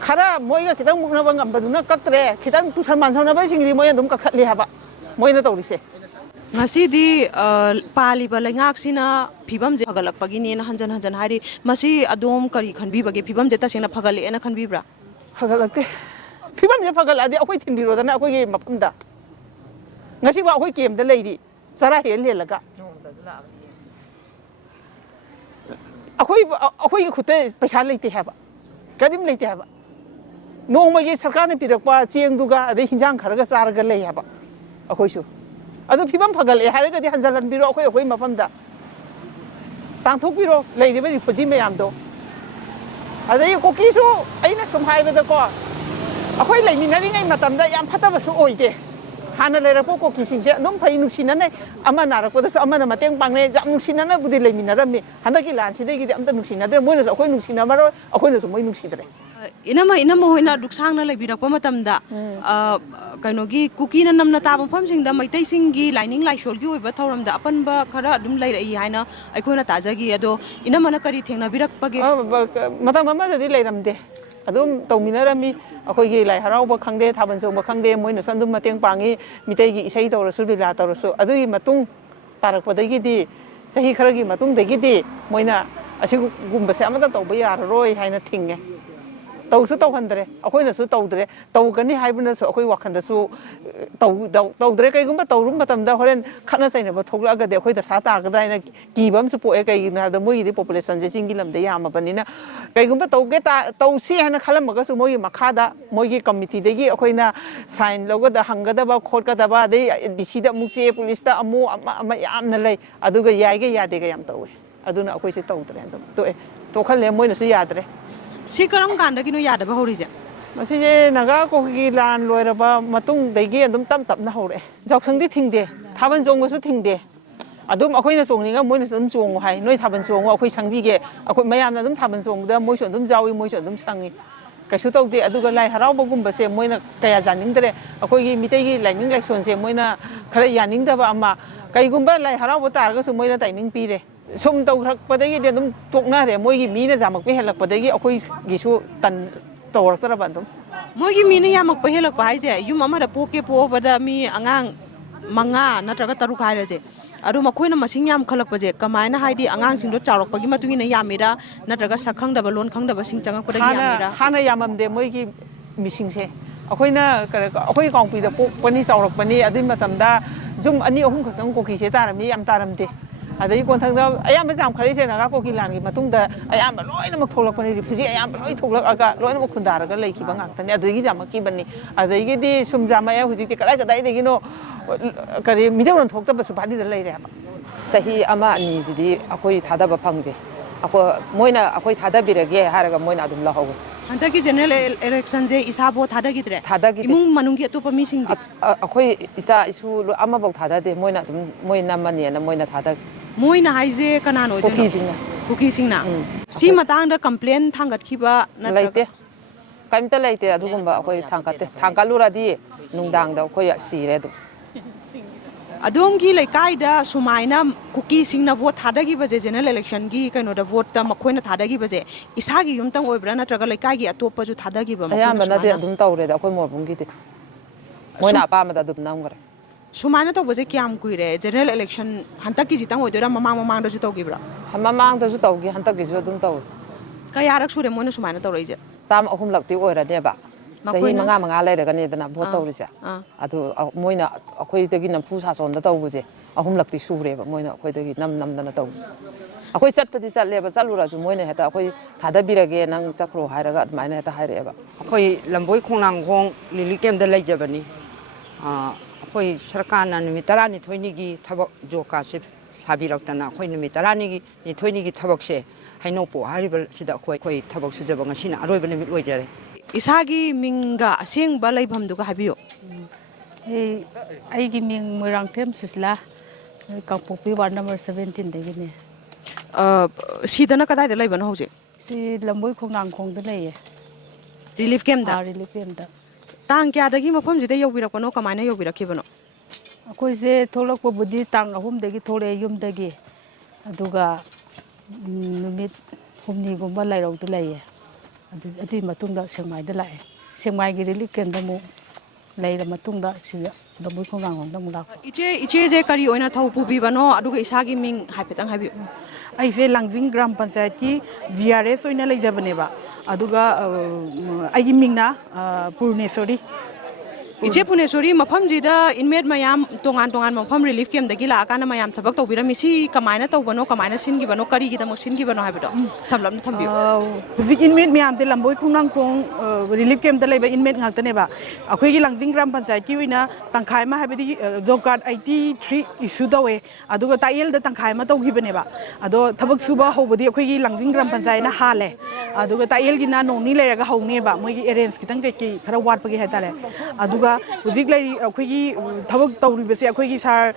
ꯈꯔ ꯃꯣꯏꯒ ꯈꯤꯇꯪ ꯃꯨꯛꯅꯕ ꯉꯝꯕꯗꯨꯅ ꯀꯛꯇ꯭ꯔꯦ ꯈꯤꯇꯪ ꯇꯨꯁꯟ ꯃꯥꯟꯁꯧꯅꯕꯁꯤꯡꯗꯤ ꯃꯣꯏꯅ ꯑꯗꯨꯝ ꯀꯛꯊꯠꯂꯤ ꯍꯥꯏꯕ ꯃꯣꯏꯅ ꯇꯧꯔꯤꯁꯦ ꯉꯁꯤꯗꯤ ꯄꯥꯜꯂꯤꯕ ꯂꯩꯉꯥꯛꯁꯤꯅ ꯐꯤꯕꯝꯁꯦ ꯐꯒꯠꯂꯛꯄꯒꯤꯅꯦꯅ ꯍꯟꯖꯟ ꯍꯟꯖꯟ ꯍꯥꯏꯔꯤ ꯃꯁꯤ ꯑꯗꯣꯝ ꯀꯔꯤ ꯈꯟꯕꯤꯕꯒꯦ ꯐꯤꯕꯝꯁꯦ ꯇꯁꯦꯡꯅ ꯐꯒꯠꯂꯛꯑꯦꯅ ꯈꯟꯕꯤꯕ꯭ꯔꯥ ꯐꯒꯠꯂꯛꯇꯦ ꯐꯤꯕꯝꯁꯦ ꯐꯒꯠꯂꯛꯑꯗꯤ ꯑꯩꯈꯣꯏ ꯊꯤꯟꯕꯤꯔꯣꯗꯅ ꯑꯩꯈꯣꯏꯒꯤ ꯃꯐꯝꯗ ꯉꯁꯤꯐꯥꯎ ꯑꯩꯈꯣꯏ ꯀꯦꯝꯗ ꯂꯩꯔꯤ ꯆꯔꯥ ꯍꯦꯜꯂꯒ ꯑꯩꯈꯣꯏꯒꯤ ꯈꯨꯠꯇ ꯄꯩꯁꯥ ꯂꯩꯇꯦ ꯍꯥꯏꯕ ꯀꯔꯤꯝ ꯂꯩꯇꯦ ꯍꯥꯏꯕ ꯅꯣꯡꯃꯒꯤ ꯁꯔꯀꯥꯔꯅ ꯄꯤꯔꯛꯄ ꯆꯦꯡꯗꯨꯒ ꯑꯗꯩ ꯍꯤꯟꯖꯥꯡ ꯈꯔꯒ ꯆꯥꯔꯒ ꯂꯩ ꯍꯥꯏꯕ ꯑꯩꯈꯣꯏꯁꯨ ꯑꯗꯨ ꯐꯤꯕꯝ ꯐꯒꯠꯂꯛꯑꯦ ꯍꯥꯏꯔꯒꯗꯤ ꯍꯟꯖꯤꯜꯍꯟꯕꯤꯔꯣ ꯑꯩꯈꯣꯏ ꯃꯐꯝꯗ ꯇꯥꯟꯊꯣꯛꯄꯤꯔꯣ ꯂꯩꯔꯤꯕ ꯔꯤꯐꯨꯖꯤ ꯃꯌꯥꯝꯗꯣ ꯑꯗꯩ ꯀꯨꯀꯤꯁꯨ ꯑꯩꯅ ꯁꯨꯝ ꯍꯥꯏꯕꯗꯀꯣ ꯑꯩꯈꯣꯏ ꯂꯩꯃꯤꯟꯅꯔꯤꯉꯩ ꯃꯇꯝꯗ ꯌꯥꯝ ꯐꯠꯇꯕꯁꯨ ꯑꯣꯏꯗꯦ ꯍꯥꯟꯅ ꯂꯩꯔꯛꯄ ꯀꯨꯀꯤꯁꯤꯡꯁꯦ ꯑꯗꯨꯝ ꯐꯩ ꯅꯨꯡꯁꯤꯅꯅꯩ ꯑꯃ ꯅꯥꯔꯛꯄꯗꯁꯨ ꯑꯃꯅ ꯃꯇꯦꯡ ꯄꯥꯡꯅꯩ ꯌꯥꯝ ꯅꯨꯡꯁꯤꯅꯅꯕꯨꯗꯤ ꯂꯩꯃꯤꯟꯅꯔꯝꯃꯤ ꯍꯟꯗꯛꯀꯤ ꯂꯥꯟꯁꯤꯗꯒꯤꯗꯤ ꯑꯝꯇ ꯅꯨꯡꯁꯤꯅꯗ꯭ꯔꯦ ꯃꯣꯏꯅꯁꯨ ꯑꯩꯈꯣꯏ ꯅꯨꯡꯁꯤꯅꯃꯔꯣꯏ ꯑꯩꯈꯣꯏꯅꯁꯨ ꯃꯣꯏ ꯅꯨꯡꯁꯤꯗ꯭ꯔꯦ ꯏꯅꯝꯃ ꯍꯣꯏꯅ ꯗꯨꯛꯁꯥꯡꯅ ꯂꯩꯕꯤꯔꯛꯄ ꯃꯇꯝꯗ ꯀꯩꯅꯣꯒꯤ ꯀꯨꯀꯤꯅ ꯅꯝꯅ ꯇꯥꯕ ꯃꯐꯝꯁꯤꯡꯗ ꯃꯩꯇꯩꯁꯤꯡꯒꯤ ꯂꯥꯏꯅꯤꯡ ꯂꯥꯏꯁꯣꯜꯒꯤ ꯑꯣꯏꯕ ꯊꯧꯔꯝꯗ ꯑꯄꯟꯕ ꯈꯔ ꯑꯗꯨꯝ ꯂꯩꯔꯛꯏ ꯍꯥꯏꯅ ꯑꯩꯈꯣꯏꯅ ꯇꯥꯖꯈꯤ ꯑꯗꯣ ꯏꯅꯝꯃꯅ ꯀꯔꯤ ꯊꯦꯡꯅꯕꯤꯔꯛꯄꯒꯦ ꯃꯇꯝ ꯑꯃꯗꯗꯤ ꯂꯩꯔꯝꯗꯦ ꯑꯗꯨꯝ ꯇꯧꯃꯤꯟꯅꯔꯝꯃꯤ ꯑꯩꯈꯣꯏꯒꯤ ꯂꯥꯏ ꯍꯔꯥꯎꯕ ꯈꯪꯗꯦ ꯊꯥꯕꯜ ꯆꯣꯡꯕ ꯈꯪꯗꯦ ꯃꯣꯏꯅꯁꯨ ꯑꯗꯨꯝ ꯃꯇꯦꯡ ꯄꯥꯡꯉꯤ ꯃꯤꯇꯩꯒꯤ ꯏꯁꯩ ꯇꯧꯔꯁꯨ ꯂꯤꯂꯥ ꯇꯧꯔꯁꯨ ꯑꯗꯨꯒꯤ ꯃꯇꯨꯡ ꯇꯥꯔꯛꯄꯗꯒꯤꯗꯤ ꯆꯍꯤ ꯈꯔꯒꯤ ꯃꯇꯨꯡꯗꯒꯤꯗꯤ ꯃꯣꯏꯅ ꯑꯁꯤꯒꯨꯝꯕꯁꯦ ꯑꯃꯠꯇ ꯇꯧꯕ ꯌꯥꯔꯔꯣꯏ ꯍꯥꯏꯅ ꯊꯤꯡꯉꯦ ꯇꯧꯁꯨ ꯇꯧꯍꯟꯗ꯭ꯔꯦ ꯑꯩꯈꯣꯏꯅꯁꯨ ꯇꯧꯗ꯭ꯔꯦ ꯇꯧꯒꯅꯤ ꯍꯥꯏꯕꯅꯁꯨ ꯑꯩꯈꯣꯏ ꯋꯥꯈꯜꯗꯁꯨ ꯇꯧꯗ꯭ꯔꯦ ꯀꯩꯒꯨꯝꯕ ꯇꯧꯔꯨꯕ ꯃꯇꯝꯗ ꯍꯣꯔꯦꯟ ꯈꯠꯅ ꯆꯩꯅꯕ ꯊꯣꯛꯂꯛꯑꯒꯗꯤ ꯑꯩꯈꯣꯏ ꯗꯁꯥ ꯇꯥꯒꯗ꯭ꯔꯥ ꯍꯥꯏꯅ ꯀꯤꯕ ꯑꯃꯁꯨ ꯄꯣꯛꯑꯦ ꯀꯩꯒꯤꯅꯣ ꯍꯥꯏꯕꯗ ꯃꯣꯏꯒꯤꯗꯤ ꯄꯣꯄꯨꯂꯦꯁꯟꯁꯦ ꯆꯤꯡꯒꯤ ꯂꯝꯗ ꯌꯥꯝꯃꯕꯅꯤꯅ ꯀꯩꯒꯨꯝꯕ ꯇꯧꯁꯤ ꯍꯥꯏꯅ ꯈꯜꯂꯝꯃꯒꯁꯨ ꯃꯣꯏꯒꯤ ꯃꯈꯥꯗ ꯃꯣꯏꯒꯤ ꯀꯝꯃꯤꯇꯤꯗꯒꯤ ꯑꯩꯈꯣꯏꯅ ꯁꯥꯏꯟ ꯍꯪꯒꯗꯕ ꯈꯣꯠꯀꯗꯕ ꯑꯗꯩ ꯗꯤ ꯁꯤꯗ ꯑꯃꯨꯛ ꯆꯦ ꯄꯨꯂꯤꯁꯇ ꯑꯃꯨꯛ ꯑꯃ ꯌꯥꯝꯅ ꯂꯩ ꯑꯗꯨꯒ ꯌꯥꯏꯒ ꯌꯥꯗꯦꯒ ꯌꯥꯝ ꯇꯧꯋꯦ ꯑꯗꯨꯅ ꯑꯩꯈꯣꯏꯁꯦ ꯇꯧꯗ꯭ꯔꯦ ꯑꯗꯨꯝ ꯇꯣꯛꯑꯦ ꯇꯣꯛꯍꯜꯂꯦ ꯃꯣꯏꯅꯁꯨ ꯌꯥꯗ꯭ꯔꯦ ꯁꯤ ꯀꯔꯝ ꯀꯥꯟꯗꯒꯤꯅꯣ ꯌꯥꯗꯕ ꯍꯧꯔꯤꯁꯦ ꯃꯁꯤꯁꯦ ꯅꯥꯒꯥ ꯀꯨꯀꯤ ꯂꯥꯟ ꯂꯣꯏꯔꯕ ꯃꯇꯨꯡꯗꯒꯤ ꯑꯗꯨꯝ ꯇꯞꯅ ꯍꯧꯔꯛꯑꯦ ꯌꯥꯎꯁꯪꯗꯤ ꯊꯤꯡꯗꯦ ꯊꯥꯕꯜ ꯆꯣꯡꯕꯁꯨ ꯊꯤꯡꯗꯦ ꯑꯗꯨꯝ ꯑꯩꯈꯣꯏꯅ ꯆꯣꯡꯅꯤꯡꯉ ꯃꯣꯏꯅꯁꯨ ꯑꯗꯨꯝ ꯆꯣꯡꯉꯨ ꯍꯥꯏ ꯅꯣꯏ ꯊꯥꯕꯜ ꯆꯣꯡꯉꯣ ꯑꯩꯈꯣꯏ ꯁꯪꯕꯤꯒꯦ ꯑꯩꯈꯣꯏ ꯃꯌꯥꯝꯅ ꯑꯗꯨꯝ ꯊꯥꯕꯜ ꯆꯣꯡꯕꯗ ꯃꯣꯏꯁꯨ ꯑꯗꯨꯝ ꯌꯥꯎꯏ ꯃꯣꯏꯁꯨ ꯑꯗꯨꯝ ꯁꯪꯉꯤ ꯀꯩꯁꯨ ꯇꯧꯗꯦ ꯑꯗꯨꯒ ꯂꯥꯏ ꯍꯔꯥꯎꯕꯒꯨꯝꯕꯁꯦ ꯃꯣꯏꯅ ꯀꯌꯥ ꯌꯥꯅꯤꯡꯗ꯭ꯔꯦ ꯑꯩꯈꯣꯏꯒꯤ ꯃꯤꯇꯩꯒꯤ ꯂꯥꯏꯅꯤꯡ ꯂꯥꯏꯁꯣꯟꯁꯦ ꯃꯣꯏꯅ ꯈꯔ ꯌꯥꯅꯤꯡꯗꯕ ꯑꯃ ꯀꯩꯒꯨꯝꯕ ꯂꯥꯏ ꯍꯔꯥꯎꯕ ꯇꯥꯔꯒꯁꯨ ꯃꯣꯏꯅ ꯇꯥꯏꯃꯤꯡ ꯄꯤꯔꯦ ꯁꯨꯝ ꯇꯧꯔꯛꯄꯗꯒꯤꯗꯤ ꯑꯗꯨꯝ ꯇꯣꯛꯅꯔꯦ ꯃꯣꯏꯒꯤ ꯃꯤꯅ ꯌꯥꯝꯃꯛꯄ ꯍꯦꯜꯂꯛꯄꯗꯒꯤ ꯑꯩꯈꯣꯏꯒꯤꯁꯨ ꯇꯧꯔꯛꯇ꯭ꯔꯕ ꯑꯗꯨꯝ ꯃꯣꯏꯒꯤ ꯃꯤꯅ ꯌꯥꯝꯃꯛꯄ ꯍꯦꯜꯂꯛꯄ ꯍꯥꯏꯁꯦ ꯌꯨꯝ ꯑꯃꯗ ꯄꯣꯛꯑꯕꯗ ꯃꯤ ꯑꯉꯥꯡ 5 ꯅꯠꯇ꯭ꯔꯒ 6 ꯍꯥꯏꯔꯁꯦ ꯑꯗꯨ ꯃꯈꯣꯏꯅ ꯃꯁꯤꯡ ꯌꯥꯝꯈꯠꯂꯛꯄꯁꯦ ꯀꯃꯥꯏꯅ ꯍꯥꯏꯗꯤ ꯑꯉꯥꯡꯁꯤꯡꯗꯣ ꯆꯥꯎꯔꯛꯄꯒꯤ ꯃꯇꯨꯡ ꯏꯟꯅ ꯌꯥꯝꯃꯤꯔꯥ ꯅꯠꯇ꯭ꯔꯒ ꯁꯛ ꯈꯪꯗꯕ ꯂꯣꯟ ꯈꯪꯗꯕꯁꯤꯡ ꯆꯪꯉꯛꯄꯗꯒꯤ ꯌꯥꯝꯃꯤꯔꯥ ꯍꯥꯟꯅ ꯌꯥꯝꯃꯝꯗꯦ ꯃꯣꯏꯒꯤ ꯃꯤꯁꯤꯡꯁꯦ ꯑꯩꯈꯣꯏꯅ ꯑꯩꯈꯣꯏ ꯀꯥꯡꯄꯤꯗ ꯄꯣꯛꯄꯅꯤ ꯆꯥꯎꯔꯛꯄꯅꯤ ꯑꯗꯨꯒꯤ ꯃꯇꯝꯗ ꯌꯨꯝ 2, 3 ꯈꯛꯇꯪ ꯀꯨꯀꯤꯁꯦ ꯇꯥꯔꯝꯃꯤ ꯌꯥꯝ ꯇꯥꯔꯝꯗꯦ ꯑꯗꯒꯤ ꯀꯣꯟꯊꯪꯗ ꯑꯌꯥꯝꯕ ꯌꯥꯝꯈꯠꯂꯤꯁꯦ ꯅꯥꯒꯥ ꯀꯨꯀꯤ ꯂꯥꯟꯒꯤ ꯃꯇꯨꯡꯗ ꯑꯌꯥꯝꯕ ꯂꯣꯏꯅꯃꯛ ꯊꯣꯛꯂꯛꯄꯅꯤ ꯔꯤꯐ꯭ꯌꯨꯖꯤ ꯑꯌꯥꯝꯕ ꯂꯣꯏ ꯊꯣꯛꯂꯛꯑꯒ ꯂꯣꯏꯅꯃꯛ ꯈꯨꯟꯗꯥꯔꯒ ꯂꯩꯈꯤꯕ ꯉꯥꯛꯇꯅꯤ ꯑꯗꯨꯗꯒꯤ ꯌꯥꯝꯃꯛꯈꯤꯕꯅꯤ ꯑꯗꯒꯤꯗꯤ ꯁꯨꯝ ꯌꯥꯝꯃꯛꯑꯦ ꯍꯧꯖꯤꯛꯇꯤ ꯀꯗꯥꯏꯗꯒꯤꯅꯣ ꯀꯔꯤ ꯃꯤꯔꯣꯟ ꯊꯣꯛꯇꯕꯁꯨ ꯚꯥꯔꯤꯗ ꯂꯩꯔꯦ ꯍꯥꯏꯕ ꯆꯍꯤ 1-2ꯁꯤꯗꯤ ꯑꯩꯈꯣꯏ ꯊꯥꯗꯕ ꯐꯪꯗꯦ ꯃꯣꯏꯅ ꯑꯩꯈꯣꯏ ꯊꯥꯗꯕꯤꯔꯒꯦ ꯍꯥꯏꯔꯒ ꯃꯣꯏꯅ ꯑꯗꯨꯝ ꯂꯧꯍꯧꯋꯦ ꯍꯟꯗꯛꯀꯤ ꯖꯦꯅꯔꯦꯜ ꯏꯂꯦꯛꯁꯟꯁꯦ ꯏꯁꯥ ꯚꯣꯠ ꯊꯥꯗꯈꯤꯗ꯭ꯔꯦ ꯊꯥꯗꯈꯤꯗꯦ ꯏꯃꯨꯡ ꯃꯅꯨꯡꯒꯤ ꯑꯇꯣꯞꯄ ꯃꯤꯁꯤꯡꯗꯤ ꯑꯩꯈꯣꯏ ꯏꯆꯥ ꯏꯁꯨ ꯑꯃꯐꯥꯎ ꯊꯥꯗꯗꯦ ꯃꯣꯏꯅ ꯑꯗꯨꯝ ꯃꯣꯏ ꯅꯝꯃꯅꯤꯅ ꯃꯣꯏꯅ ꯊꯥꯗꯈꯤ ꯃꯣꯏꯅ ꯍꯥꯏꯁꯦ ꯀꯅꯥꯅ ꯑꯣꯏꯗꯣꯏꯅꯣ ꯀꯨꯀꯤꯁꯤꯡꯅ ꯀꯨꯀꯤꯁꯤꯡꯅ ꯁꯤ ꯃꯇꯥꯡꯗ ꯀꯝꯄ꯭ꯂꯦꯟ ꯊꯥꯡꯒꯠꯈꯤꯕ ꯂꯩꯇꯦ ꯅꯠꯇ꯭ꯔꯒ ꯀꯩꯝꯇ ꯂꯩꯇꯦ ꯑꯗꯨꯒꯨꯝꯕ ꯑꯩꯈꯣꯏ ꯊꯥꯡꯒꯠꯇꯦ ꯊꯥꯡꯒꯠꯂꯨꯔꯗꯤ ꯅꯨꯡꯗꯥꯡꯗ ꯑꯩꯈꯣꯏ ꯁꯤꯔꯦ ꯑꯗꯨꯝ ꯑꯗꯣꯝꯒꯤ ꯂꯩꯀꯥꯏꯗ ꯁꯨꯃꯥꯏꯅ ꯀꯨꯀꯤꯁꯤꯡꯅ ꯚꯣꯠ ꯊꯥꯗꯈꯤꯕꯁꯦ ꯖꯦꯅꯔꯦꯜ ꯏꯂꯦꯛꯁꯟꯒꯤ ꯀꯩꯅꯣꯗ ꯚꯣꯠꯇ ꯃꯈꯣꯏꯅ ꯊꯥꯗꯈꯤꯕꯁꯦ ꯏꯁꯥꯒꯤ ꯌꯨꯝꯇꯪ ꯑꯣꯏꯕ꯭ꯔꯥ ꯅꯠꯇ꯭ꯔꯒ ꯂꯩꯀꯥꯏꯒꯤ ꯑꯇꯣꯞꯄꯁꯨ ꯊꯥꯗꯈꯤꯕ ꯃꯈꯣꯏꯅ ꯑꯌꯥꯝꯕꯅꯗꯤ ꯁꯨꯃꯥꯏꯅ ꯑꯗꯨꯝ ꯇꯧꯔꯦꯗ ꯑꯩꯈꯣꯏ ꯃꯣꯔꯕꯨꯡꯒꯤꯗꯤ ꯃꯣꯏꯅ ꯑꯄꯥꯝꯕꯗ ꯑꯗꯨꯝ ꯅꯝꯈ꯭ꯔꯦ ꯁꯨꯃꯥꯏꯅ ꯇꯧꯕꯁꯦ ꯀꯌꯥꯝ ꯀꯨꯏꯔꯦ ꯖꯦꯅꯔꯦꯜ ꯏꯂꯦꯛꯁꯟ ꯍꯟꯗꯛꯀꯤꯁꯤꯇꯪ ꯑꯣꯏꯗꯣꯏꯔꯥ ꯃꯃꯥꯡꯗꯁꯨ ꯇꯧꯈꯤꯕ꯭ꯔꯥ ꯃꯃꯥꯡꯗꯁꯨ ꯇꯧꯈꯤ ꯍꯟꯗꯛꯀꯤꯁꯨ ꯑꯗꯨꯝ ꯇꯧꯋꯤ ꯀꯌꯥꯔꯛ ꯁꯨꯔꯦ ꯃꯣꯏꯅ ꯁꯨꯃꯥꯏꯅ ꯇꯧꯔꯛꯏꯁꯦ ꯇꯥꯝ ꯑꯍꯨꯝꯂꯛꯇꯤ ꯑꯣꯏꯔꯅꯦꯕ ꯆꯍꯤ ꯃꯈꯣꯏꯅ ꯃꯉꯥ ꯂꯩꯔꯒꯅꯤꯗꯅ ꯚꯣꯠ ꯑꯥ ꯇꯧꯔꯤꯁꯦ ꯑꯥ ꯑꯗꯨ ꯃꯣꯏꯅ ꯑꯩꯈꯣꯏꯗꯒꯤ ꯅꯝꯐꯨ ꯁꯥꯁꯣꯟꯗ ꯇꯧꯕꯁꯦ ꯑꯍꯨꯝꯂꯛꯇꯤ ꯁꯨꯔꯦꯕ ꯃꯣꯏꯅ ꯑꯩꯈꯣꯏꯗꯒꯤ ꯅꯝꯗꯅ ꯇꯧꯕꯁꯦ ꯑꯩꯈꯣꯏ ꯆꯠꯄꯗꯤ ꯆꯠꯂꯦꯕ ꯆꯠꯂꯨꯔꯁꯨ ꯃꯣꯏꯅ ꯍꯦꯛꯇ ꯑꯩꯈꯣꯏ ꯊꯥꯗꯕꯤꯔꯒꯦ ꯅꯪ ꯆꯠꯈ꯭ꯔꯣ ꯍꯥꯏꯔꯒ ꯑꯗꯨꯃꯥꯏꯅ ꯍꯦꯛꯇ ꯍꯥꯏꯔꯛꯑꯦꯕ ꯑꯩꯈꯣꯏ ꯂꯝꯕꯣꯏ ꯈꯣꯡꯅꯥꯡꯈꯣꯡ ꯂꯤꯂꯤ ꯀꯦꯝꯗ ꯂꯩꯖꯕꯅꯤ ꯑꯩꯈꯣꯏ ꯁꯔꯀꯥꯔꯅ ꯅꯨꯃꯤꯠ 12ꯅꯤꯒꯤ ꯊꯕꯛ ꯖꯣꯕ ꯀꯥꯔꯗꯁꯦ ꯁꯥꯕꯤꯔꯛꯇꯅ ꯑꯩꯈꯣꯏ ꯅꯨꯃꯤꯠ 12ꯅꯤꯒꯤ ꯊꯕꯛꯁꯦ ꯍꯩꯅꯧꯄꯣꯛ ꯍꯥꯏꯔꯤꯕꯁꯤꯗ ꯑꯩꯈꯣꯏ ꯊꯕꯛ ꯁꯨꯖꯕ ꯉꯁꯤꯅ ꯑꯔꯣꯏꯕ ꯅꯨꯃꯤꯠ ꯑꯣꯏꯖꯔꯦ ꯏꯁꯥꯒꯤ ꯃꯤꯡꯒ ꯑꯁꯦꯡꯕ ꯂꯩꯐꯝꯗꯨꯒ ꯍꯥꯏꯕꯤꯌꯨ ꯑꯩꯒꯤ ꯃꯤꯡ ꯃꯣꯏꯔꯥꯡꯊꯦꯝ ꯁꯨꯁꯤꯂꯥ ꯀꯥꯡꯄꯣꯛꯄꯤ ꯋꯥꯔꯗ ꯅꯝꯕꯔ 17ꯗꯒꯤꯅꯦ ꯁꯤꯗꯅ ꯀꯗꯥꯏꯗ ꯂꯩꯕꯅꯣ ꯍꯧꯖꯤꯛ ꯁꯤ ꯂꯝꯕꯣꯏ ꯈꯣꯡꯅꯥꯡꯈꯣꯡꯗ ꯂꯩꯌꯦ ꯔꯤꯂꯤꯐ ꯀꯦꯝꯗ ꯔꯤꯂꯤꯐ ꯀꯦꯝꯗ ꯇꯥꯡ ꯀꯌꯥꯗꯒꯤ ꯃꯐꯝꯁꯤꯗ ꯌꯧꯕꯤꯔꯛꯄꯅꯣ ꯀꯃꯥꯏꯅ ꯌꯧꯕꯤꯔꯛꯈꯤꯕꯅꯣ ꯑꯩꯈꯣꯏꯁꯦ ꯊꯣꯛꯂꯛꯄꯕꯨꯗꯤ ꯇꯥꯡ 3ꯗꯒꯤ ꯊꯣꯛꯂꯛꯑꯦ ꯌꯨꯝꯗꯒꯤ ꯑꯗꯨꯒ ꯅꯨꯃꯤꯠ 4ꯅꯤꯒꯨꯝꯕ ꯂꯩꯔꯧꯗ ꯂꯩꯌꯦ ꯑꯗꯨꯒꯤ ꯃꯇꯨꯡꯗ ꯁꯦꯛꯃꯥꯏꯗ ꯂꯥꯛꯑꯦ ꯁꯦꯛꯃꯥꯏꯒꯤ ꯔꯤꯂꯤꯐ ꯀꯦꯝꯗ ꯑꯃꯨꯛ ꯂꯩꯔ ꯃꯇꯨꯡꯗ ꯁꯤꯗ ꯂꯝꯕꯣꯏ ꯈꯣꯡꯅꯥꯡꯈꯣꯡꯗ ꯑꯃꯨꯛ ꯂꯥꯛꯄ ꯏꯆꯦꯁꯦ ꯀꯔꯤ ꯑꯣꯏꯅ ꯊꯧ ꯄꯨꯕꯤꯕꯅꯣ ꯑꯗꯨꯒ ꯏꯁꯥꯒꯤ ꯃꯤꯡ ꯍꯥꯏꯐꯦꯠꯇꯪ ꯍꯥꯏꯕꯤꯌꯨ ꯑꯩꯁꯦ ꯂꯥꯡꯖꯤꯡ ꯒ꯭ꯔꯥꯝ ꯄꯟꯆꯥꯌꯠꯀꯤ VRS ꯑꯣꯏꯅ ꯂꯩꯖꯕꯅꯦꯕ ꯑꯗꯨꯒ ꯑꯩꯒꯤ ꯃꯤꯡꯅ ꯄꯨꯔꯅꯦꯁꯣꯔꯤ ꯏꯆꯦ ꯄꯨꯅꯦꯁꯣꯔꯤ ꯃꯐꯝꯁꯤꯗ ꯏꯟꯃꯦꯠ ꯃꯌꯥꯝ ꯇꯣꯉꯥꯟ ꯃꯐꯝ ꯔꯤꯂꯤꯐ ꯀꯦꯝꯗꯒꯤ ꯂꯥꯛꯑꯀꯥꯟꯗ ꯃꯌꯥꯝ ꯊꯕꯛ ꯇꯧꯕꯤꯔꯝꯃꯤ ꯁꯤ ꯀꯃꯥꯏꯅ ꯇꯧꯕꯅꯣ ꯀꯃꯥꯏꯅ ꯁꯤꯟꯈꯤꯕꯅꯣ ꯀꯔꯤꯒꯤꯗꯃꯛ ꯁꯤꯟꯈꯤꯕꯅꯣ ꯍꯥꯏꯕꯗꯣ ꯁꯝꯂꯞꯅ ꯊꯝꯕꯤꯌꯨ ꯍꯧꯖꯤꯛ ꯏꯟꯃꯦꯠ ꯃꯌꯥꯝꯁꯦ ꯂꯝꯕꯣꯏ ꯈꯣꯡꯅꯥꯡꯈꯣꯡ ꯔꯤꯂꯤꯐ ꯀꯦꯝꯞꯇ ꯂꯩꯕ ꯏꯟꯃꯦꯠ ꯉꯥꯛꯇꯅꯦꯕ ꯑꯩꯈꯣꯏꯒꯤ ꯂꯥꯡꯖꯤꯡ ꯒ꯭ꯔꯥꯝ ꯄꯟꯆꯥꯌꯠꯀꯤ ꯑꯣꯏꯅ ꯇꯪꯈꯥꯏ ꯑꯃ ꯍꯥꯏꯕꯗꯤ ꯖꯣꯕ ꯀꯥꯔꯗ 83 ꯏꯁꯨ ꯇꯧꯋꯦ ꯑꯗꯨꯒ ꯇꯥꯛꯌꯦꯜꯗ ꯇꯪꯈꯥꯏ ꯑꯃ ꯇꯧꯈꯤꯕꯅꯦꯕ ꯑꯗꯣ ꯊꯕꯛ ꯁꯨꯕ ꯍꯧꯕꯗꯤ ꯑꯩꯈꯣꯏꯒꯤ ꯂꯥꯡꯖꯤꯡ ꯒ꯭ꯔꯥꯝ ꯄꯟꯆꯥꯌꯠꯅ ꯍꯥꯜꯂꯦ ꯑꯗꯨꯒ ꯇꯥꯛꯌꯦꯜꯒꯤꯅ ꯅꯣꯡ ꯂꯩꯔꯒ ꯍꯧꯅꯦꯕ ꯃꯣꯏꯒꯤ ꯑꯦꯔꯦꯟꯖ ꯈꯤꯇꯪ ꯀꯩꯀꯩ ꯈꯔ ꯋꯥꯠꯄꯒꯤ ꯍꯥꯏꯇꯥꯔꯦ ꯑꯗꯨꯒ ꯍꯧꯖꯤꯛ ꯂꯩꯔꯤ ꯑꯩꯈꯣꯏꯒꯤ ꯊꯕꯛ ꯇꯧꯔꯤꯕꯁꯦ ꯑꯩꯈꯣꯏꯒꯤ ꯁꯥꯔ